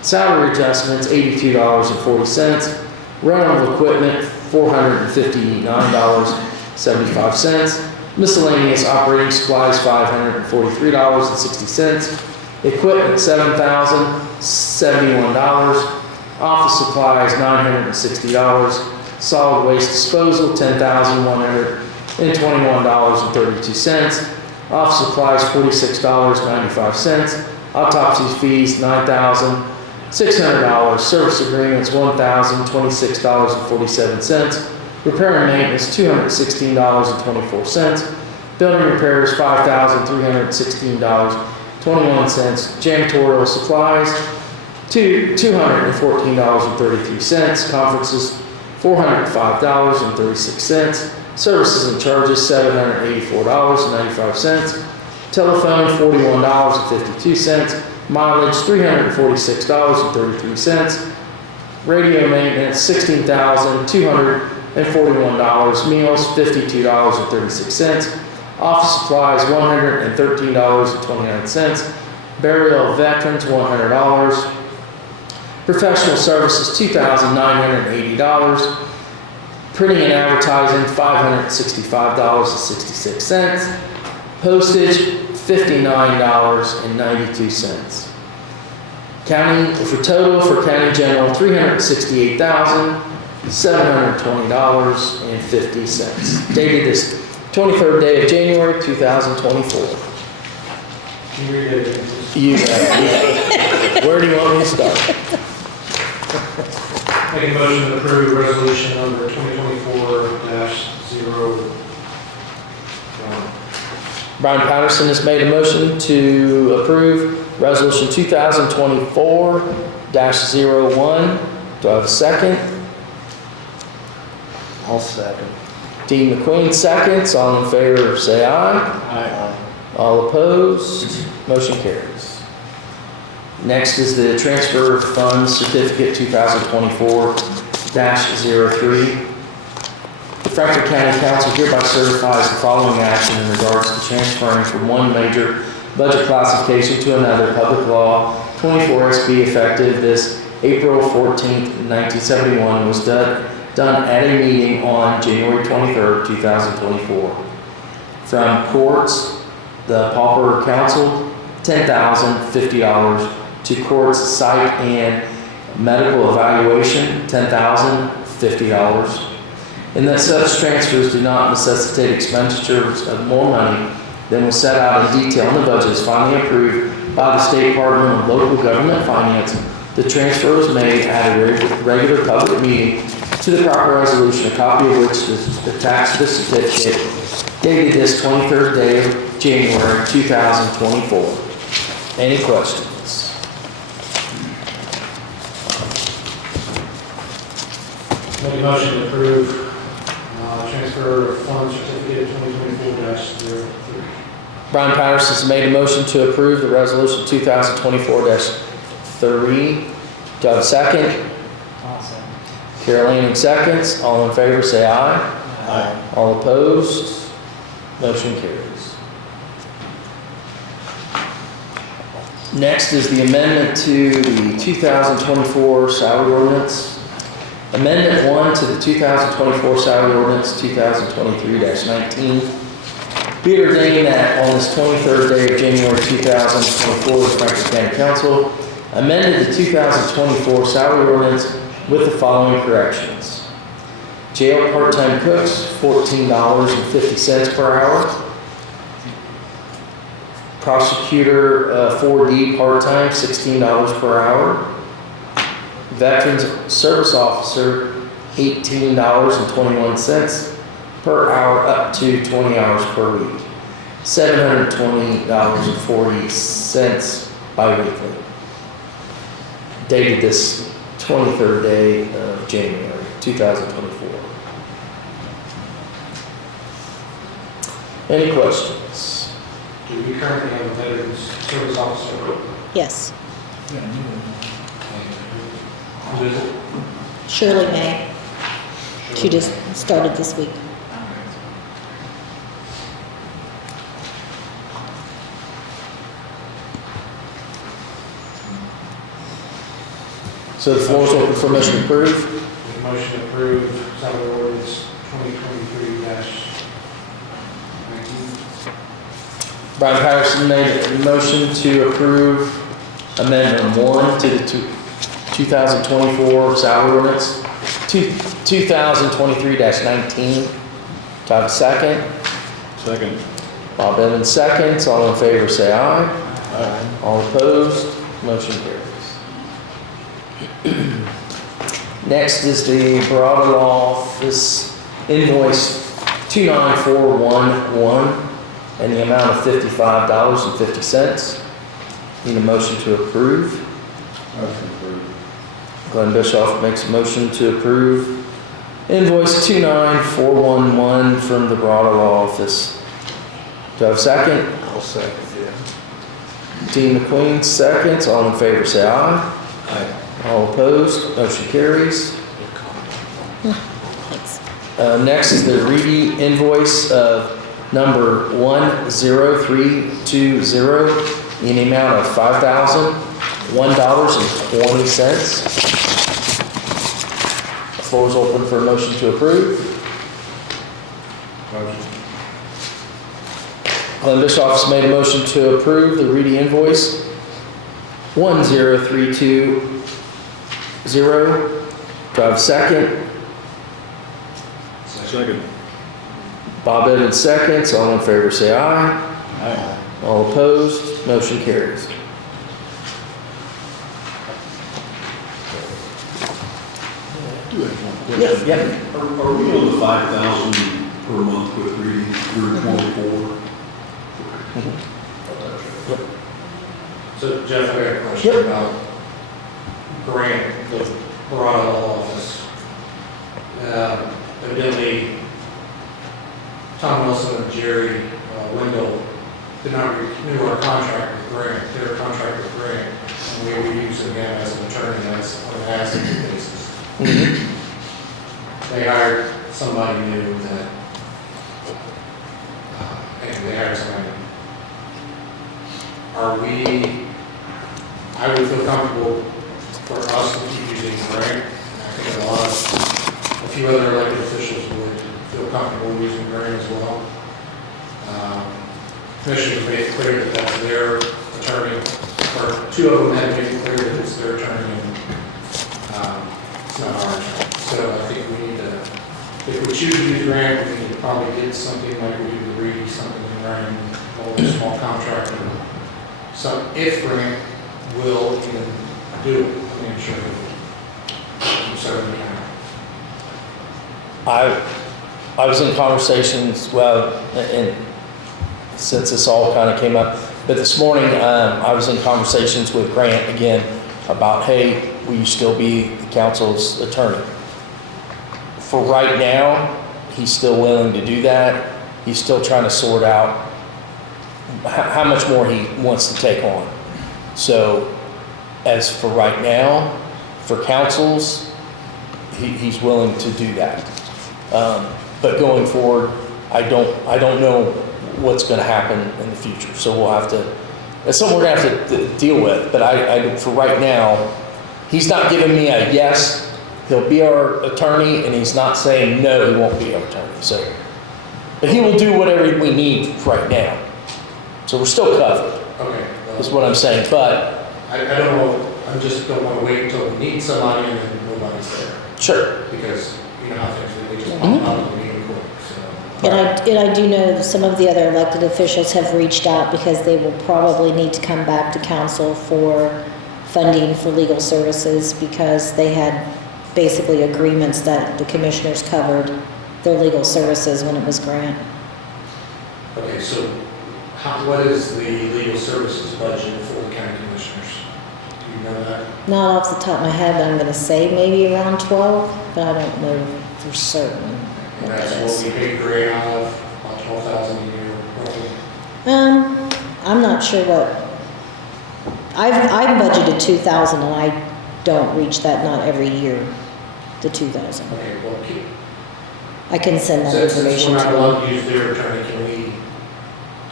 Salary adjustments, $82.40. Rental equipment, $459.75. Miscellaneous operating supplies, $543.60. Equipment, $7,071. Office supplies, $960. Solid waste disposal, $10,121.32. Office supplies, $46.95. Autopsy fees, $9,600. Service agreements, $1,026.47. Repair and maintenance, $216.24. Building repairs, $5,316.21. Janitorial supplies, $214.33. Conferences, $405.36. Services and charges, $784.95. Telephone, $41.52. Mileage, $346.33. Radio maintenance, $16,241. Meals, $52.36. Office supplies, $113.29. Burial of veterans, $100. Professional services, $2,980. Printing and advertising, $565.66. Postage, $59.92. County, for total for county general, $368,720.50. Dated this 23rd day of January, 2024. Can you read it again, please? You, where do you want me to start? Make a motion to approve resolution number 2024-01. Brian Patterson has made a motion to approve resolution 2024-01. Do I have a second? I'll second. Dean McQueen seconds. All in favor, say aye. Aye. All opposed, motion carries. Next is the transfer of funds certificate 2024-03. The Franklin County Council hereby certifies the following action in regards to transferring from one major budget classification to another. Public Law 24 SB effective this April 14th, 1971 was done at a meeting on January 23rd, 2024. From courts, the Pauper Council, $10,050. To courts, site and medical evaluation, $10,050. And that such transfers do not necessitate expenditures of more money than was set out in detail in the budget is finally approved by the State Department of Local Government Finance. The transfer was made at a regular public meeting to the proper resolution, a copy of which is attached to the certificate dated this 23rd day of January 2024. Any questions? Make a motion to approve transfer of funds certificate 2024-03. Brian Patterson has made a motion to approve the resolution 2024-3. Do I have a second? Awesome. Caroll Lanning seconds. All in favor, say aye. Aye. All opposed, motion carries. Next is the amendment to the 2024 salary ordinance. Amendment 1 to the 2024 salary ordinance 2023-19. Be it ordained that on this 23rd day of January 2024, the Franklin County Council amended the 2024 salary ordinance with the following corrections. Jail part-time cooks, $14.50 per hour. Prosecutor 4D part-time, $16 per hour. Veterans Service Officer, $18.21 per hour up to 20 hours per week. $720.40 bi-weekly. Dated this 23rd day of January 2024. Any questions? Do we currently have a veterans service officer? Yes. Who is it? Shirley May. She just started this week. So the floor is open for motion to approve. Make a motion to approve salary ordinance 2023-19. Brian Patterson made a motion to approve amendment 1 to the 2024 salary ordinance 2023-19. Do I have a second? Second. Bob Evans seconds. All in favor say aye. Aye. All opposed, motion carries. Next is the Barada Law Office invoice 29411 and the amount of $55.50. Need a motion to approve. Motion approved. Glenn Bischoff makes a motion to approve invoice 29411 from the Barada Law Office. Do I have a second? I'll second, yeah. Dean McQueen seconds. All in favor say aye. Aye. All opposed, motion carries. Thanks. Next is the Reedy invoice of number 10320 in the amount of $5,001.20. The floor is open for a motion to approve. Motion. Glenn Bischoff has made a motion to approve the Reedy invoice 10320. Do I have a second? Second. Bob Evans seconds. All in favor say aye. Aye. All opposed, motion carries. Do have one question. Yeah. Are we on the 5,000 per month with reading through 24? So Jeff, I got a question about Grant, the Barada Law Office. Evidently, Tom Wilson and Jerry Wendell did not renew our contract with Grant, their contract with Grant, and we were using him as an attorney on an as-needed basis. They hired somebody new that, and they hired somebody new. I would feel comfortable for us to keep using Grant. I think a few other elected officials would feel comfortable using Grant as well. Commissioners made it clear that that's their attorney, or two of them had made it clear that it's their attorney, and it's not our attorney. So I think we need to, if we choose to use Grant, we need to probably get something like we do with Reedy, something in writing, a small contract. So if Grant will even do it, I'm sure we certainly can. I was in conversations, well, and since this all kind of came up, but this morning I was in conversations with Grant again about, hey, will you still be the council's attorney? For right now, he's still willing to do that. He's still trying to sort out how much more he wants to take on. So as for right now, for councils, he's willing to do that. But going forward, I don't know what's going to happen in the future. So we'll have to, it's something we're going to have to deal with. But I for right now, he's not giving me a yes, He'll be our attorney, and he's not saying, no, he won't be our attorney, so. But he will do whatever we need right now. So we're still covered, Okay. well, is what I'm saying, but, I don't know, I just don't want to wait until we need somebody and then nobody's there. sure. Because, you know how things, they just Mhm. pop out and we need them quick, so. And I do know that some of the other elected officials have reached out because they will probably need to come back to council for funding for legal services because they had basically agreements that the commissioners covered their legal services when it was grant. Okay, so what is the legal services budget for the county commissioners? Do you know that? Not off the top of my head, but I'm gonna say maybe around 12, but I don't know for certain And what that's that what is. we paid Gray out of, about 12,000 a year, roughly. I'm not sure what, I've budgeted 2,000 and I don't reach that, not every year, the 2,000. Okay, well, I can send that since information we're to not you. allowed to use their attorney,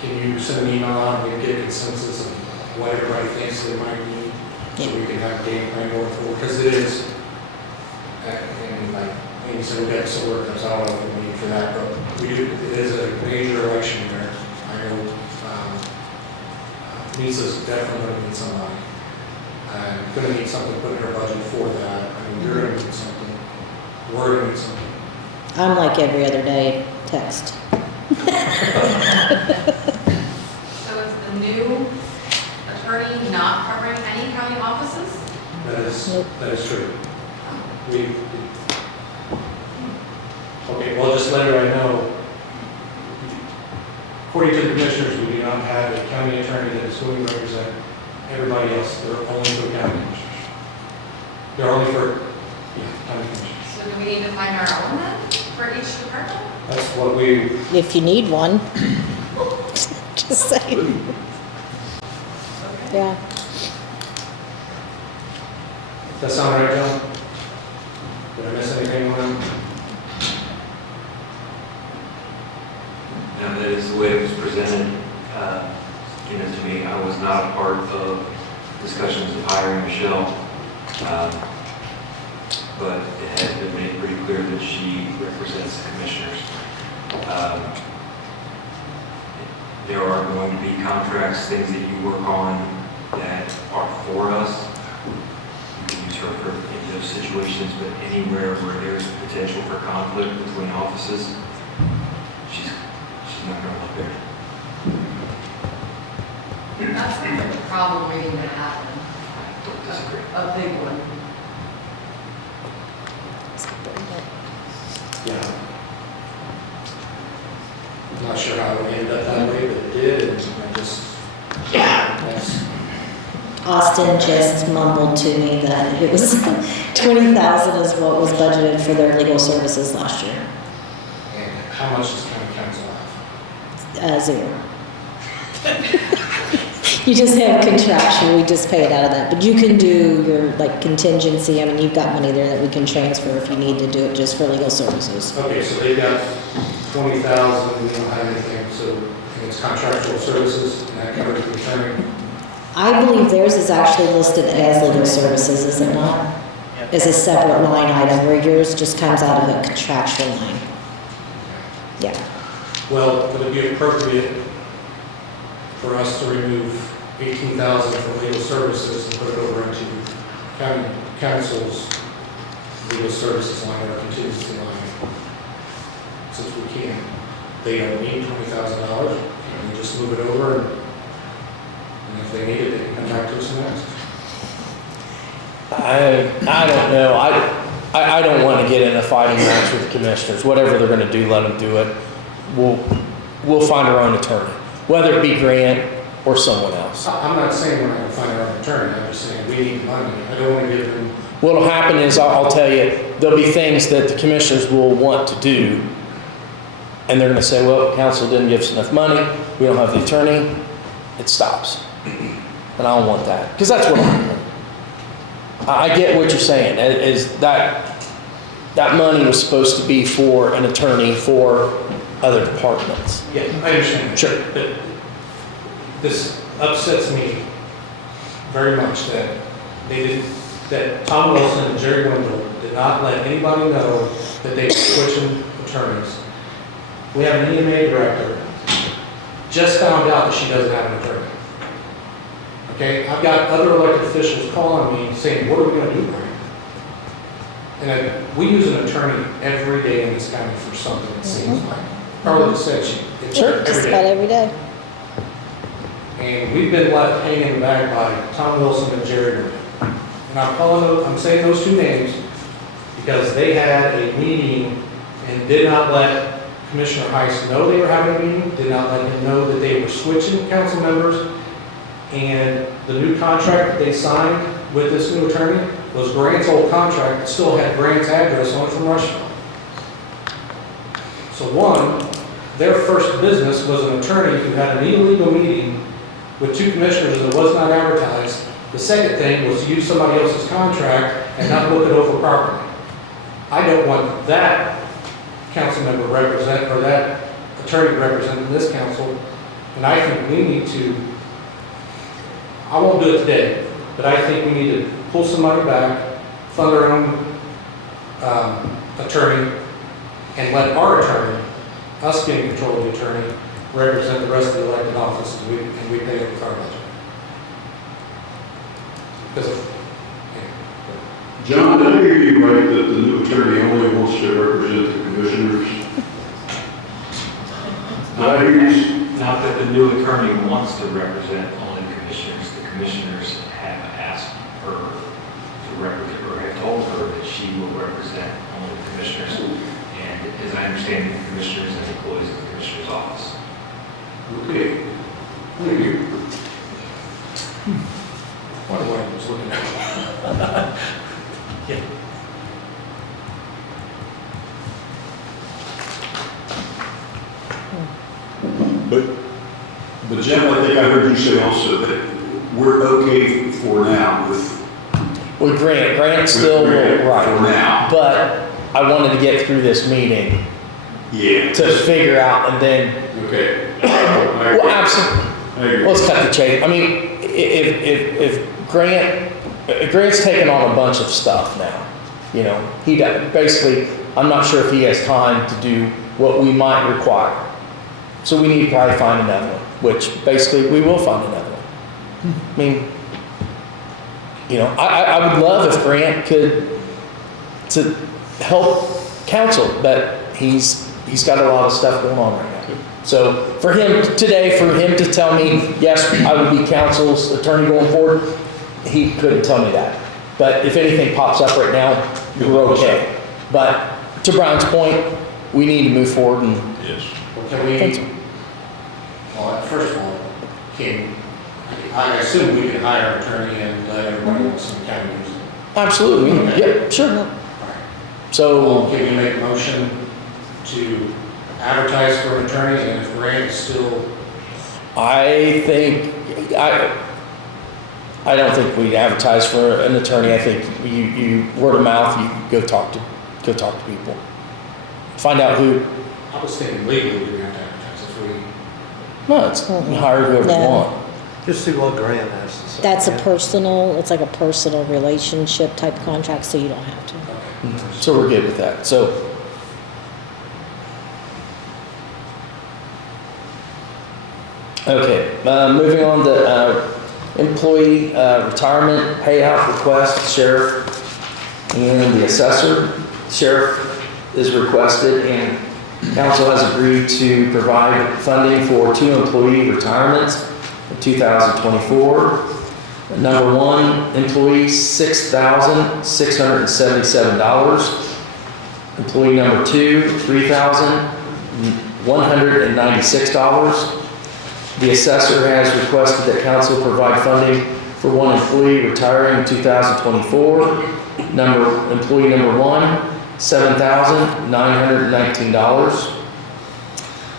can you send an email out and get a consensus of what everybody thinks they might need? So we can have a game plan going forward, because it is, and like, Amy said, we got some work comes out of the need for that, but we do, it is a major election there. I know, Lisa's definitely gonna need somebody. I'm gonna need something put in her budget for that. I mean, you're gonna need something, we're gonna need something. I'm like every other day, text. So is the new attorney not covering any county offices? Nope. That is true. Okay, well, just let everybody know, according to the commissioners, we do not have a county attorney that is going to represent everybody else. They're only for county commissioners. They're only for, county commissioners. So do we need to find our own then for each department? That's what we, If you need one. Just saying. Yeah. does that sound right, John? Did I miss anything on that? And that is the way it was presented, to me. I was not a part of discussions of hiring Michelle, but it has been made pretty clear that she represents the commissioners. There are going to be contracts, things that you work on that are for us. You can use her in those situations, but anywhere where there's potential for conflict between offices, she's not going to look there. That sounds like a problem waiting to happen, Don't disagree. a big one. Yeah. I'm not sure how it ended up that way, but it did, and I just, that's, Austin just mumbled to me that it was 20,000 is what was budgeted for their legal services last year. and how much does county council have? 0. You just have contractual, we just pay it out of that. But you can do your like contingency, I mean, you've got money there that we can transfer if you need to do it just for legal services. Okay, so they've got 20,000, we don't have anything, so and it's contractual services, and that covers the attorney. I believe theirs is actually listed as legal services, is it not? As a separate line item, where yours just comes out of a contractual line. Yeah. Well, would it be appropriate for us to remove 18,000 from legal services and put it over into county council's legal services line or contingency line? Since we can't, they don't need $20,000, and we just move it over, and if they need it, they can come back to us next. I don't know. I don't want to get in a fighting match with the commissioners. Whatever they're going to do, let them do it. We'll find our own attorney, whether it be Grant or someone else. I'm not saying we're not going to find our own attorney, I'm just saying we need money. I don't want to give them, What'll happen is, I'll tell you, there'll be things that the commissioners will want to do, and they're going to say, well, council didn't give us enough money, we don't have the attorney, it stops. And I don't want that, because that's what I'm doing. I get what you're saying, is that money was supposed to be for an attorney for other departments. yeah, I understand. Sure. But this upsets me very much that they didn't that Tom Wilson and Jerry Wendell did not let anybody know that they were switching attorneys. We have an EMA director, just found out that she doesn't have an attorney. Okay, I've got other elected officials calling me saying, what are we gonna do, Brian? And we use an attorney every day in this county for something, it seems like. Carla just said she, it's Sure, just every about day. every day. And we've been left hanging in the bag by Tom Wilson and Jerry Wendell. And I'm saying those two names because they had a meeting and did not let Commissioner Heiss know they were having a meeting, did not let him know that they were switching council members. And the new contract that they signed with this new attorney was Grant's old contract that still had Grant's address on it from Rushville. So one, their first business was an attorney who had an illegal meeting with two commissioners that was not advertised. The second thing was to use somebody else's contract and not look it over properly. I don't want that council member represent, or that attorney representing this council, and I think we need to, I won't do it today, but I think we need to pull some money back, fund our own attorney, and let our attorney, us get in control of the attorney, represent the rest of the elected offices, and we pay it with our budget. Because of, John, did I hear you right that the new attorney only wants to represent the commissioners? Did I hear you? Not that the new attorney wants to represent only commissioners. The commissioners have asked her to represent, or have told her that she will represent only the commissioners. And as I understand it, the commissioners and employees of the commissioner's office. Okay. Thank you. what I was looking at. Yeah. But Jim, I think I heard you say also that we're okay for now with Grant still, Grant right. for now. But I wanted to get through this meeting Yeah. to figure out and then, Okay. well, absolutely. I agree. Let's cut the chase. I mean, if Grant's taken on a bunch of stuff now, you know, he does, basically, I'm not sure if he has time to do what we might require. So we need to probably find another one, which basically we will find another one. I mean, you know, I would love if Grant could to help counsel, but he's got a lot of stuff going on right now. So for him today, for him to tell me, yes, I would be counsel's attorney going forward, he couldn't tell me that. But if anything pops up right now, we're okay. But to Brian's point, we need to move forward and Yes. Can we, well, first of all, I assume we can hire an attorney and let everybody else in the county use it. absolutely, yep, sure. Right. So, Can we make a motion to advertise for an attorney, and if Grant is still, I don't think we'd advertise for an attorney. I think you word of mouth, you go talk to people. Find out who, I was thinking legally we have to advertise if we, no, it's, you hire whoever you Yeah. want. Just see what Grant has to say. That's it's like a personal relationship type contract, so you don't have to. So we're good with that. So, okay, moving on to employee retirement payout request, sheriff and the assessor. Sheriff is requested and council has agreed to provide funding for 2 employee retirements in 2024. Number 1, employee $6,677. Employee number 2, $3,196. The assessor has requested that council provide funding for 1 employee retiring in 2024. Employee number 1, $7,919.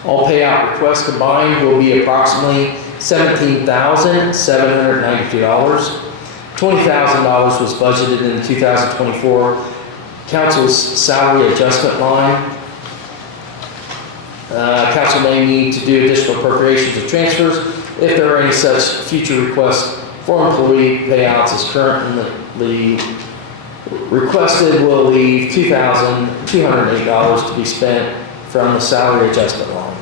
All payout requests combined will be approximately $17,792. $20,000 was budgeted in the 2024 council's salary adjustment line. Council may need to do additional appropriations or transfers if there are any such future requests for employee payouts as currently requested will leave $2,208 to be spent from the salary adjustment line.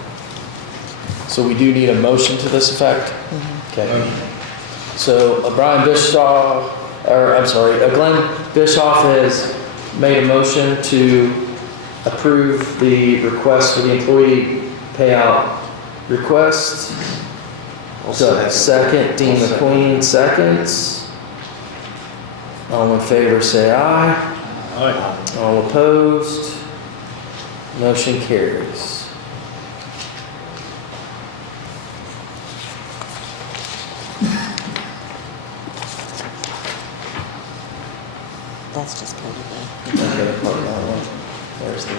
So we do need a motion to this effect? Okay. So Glenn Bischoff has made a motion to approve the request for the employee payout request. Second, Dean McQueen, seconds. All in favor say aye. Aye. All opposed? Motion carries. That's just part of Okay, part of that one. There's the,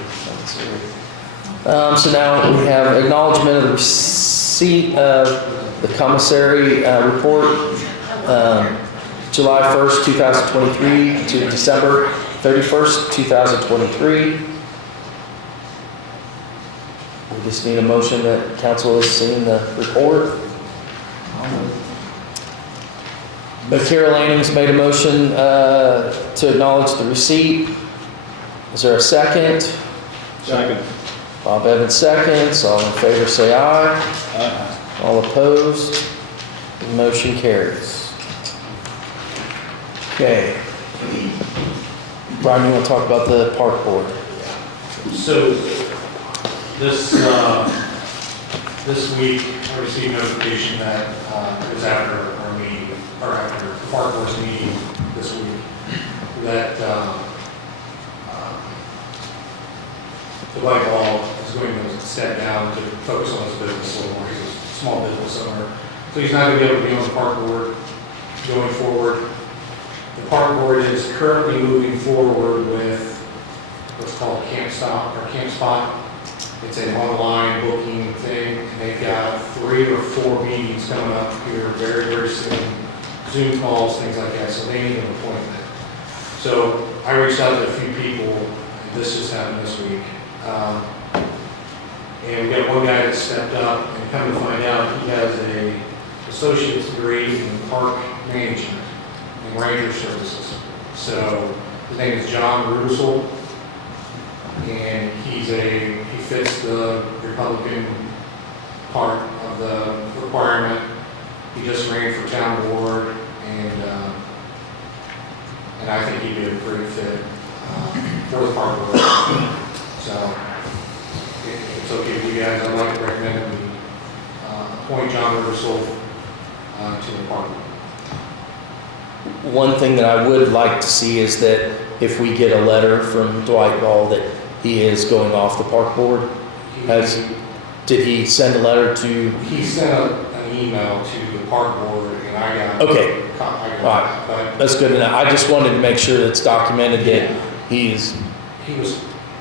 so now we have acknowledgement of the receipt of the commissary report, July 1st, 2023 to December 31st, 2023. We just need a motion that council has seen the report. But Caroll Lanning's made a motion to acknowledge the receipt. Is there a second? Second. Bob Evans seconds. All in favor say aye. Aye. All opposed? The motion carries. Okay. Brian, you want to talk about the park board? So this week, I received notification that it was after our meeting, or after the park board's meeting this week, that the Whitehall is going to step down to focus on his business a little more. He's a small business owner. So he's not going to be able to be on the park board going forward. The park board is currently moving forward with what's called Camp Spot. It's an online booking thing, and they've got 3 or 4 meetings coming up here very, very soon. Zoom calls, things like that, so they need an appointment. So I reached out to a few people, and this just happened this week. And we got one guy that stepped up, and come to find out, he has a associate's degree in park management and ranger services. So his name is John Rubisel, and he fits the Republican part of the requirement. He just ran for town board, and I think he'd be a great fit for the park board. So if it's okay with you guys, I'd like to recommend that we appoint John Rubisel to the park board. One thing that I would like to see is that if we get a letter from Dwight Ball that he is going off the park board. Did he send a letter to? He sent an email to the park board, and I got. Okay. All right. That's good enough. I just wanted to make sure that it's documented that he was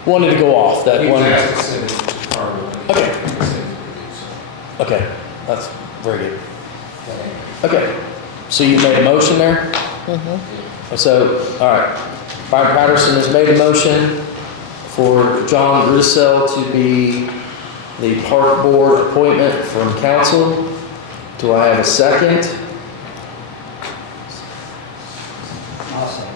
wanted to go off that one. He was asked to send it to the park board. Okay. Okay. That's very good. Okay. So you made a motion there? Mm-hmm. So, all right. Brian Patterson has made a motion for John Russell to be the park board appointment from council. Do I have a second? I'll second.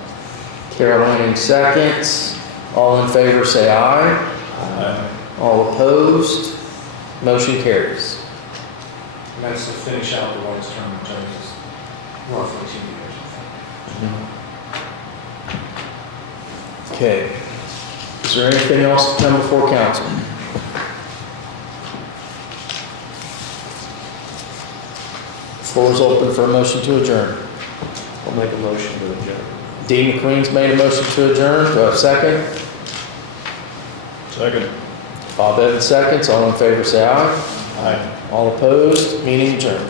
Caroll Lanning seconds. All in favor say aye. Aye. All opposed? Motion carries. And that's to finish out the White's term, which is roughly 2 years, I think. Okay. Is there anything else to come before council? Floor is open for a motion to adjourn. I'll make a motion to adjourn. Dean McQueen's made a motion to adjourn. Do I have a second? Second. Bob Evans seconds. All in favor say aye. Aye. All opposed? Meeting adjourned.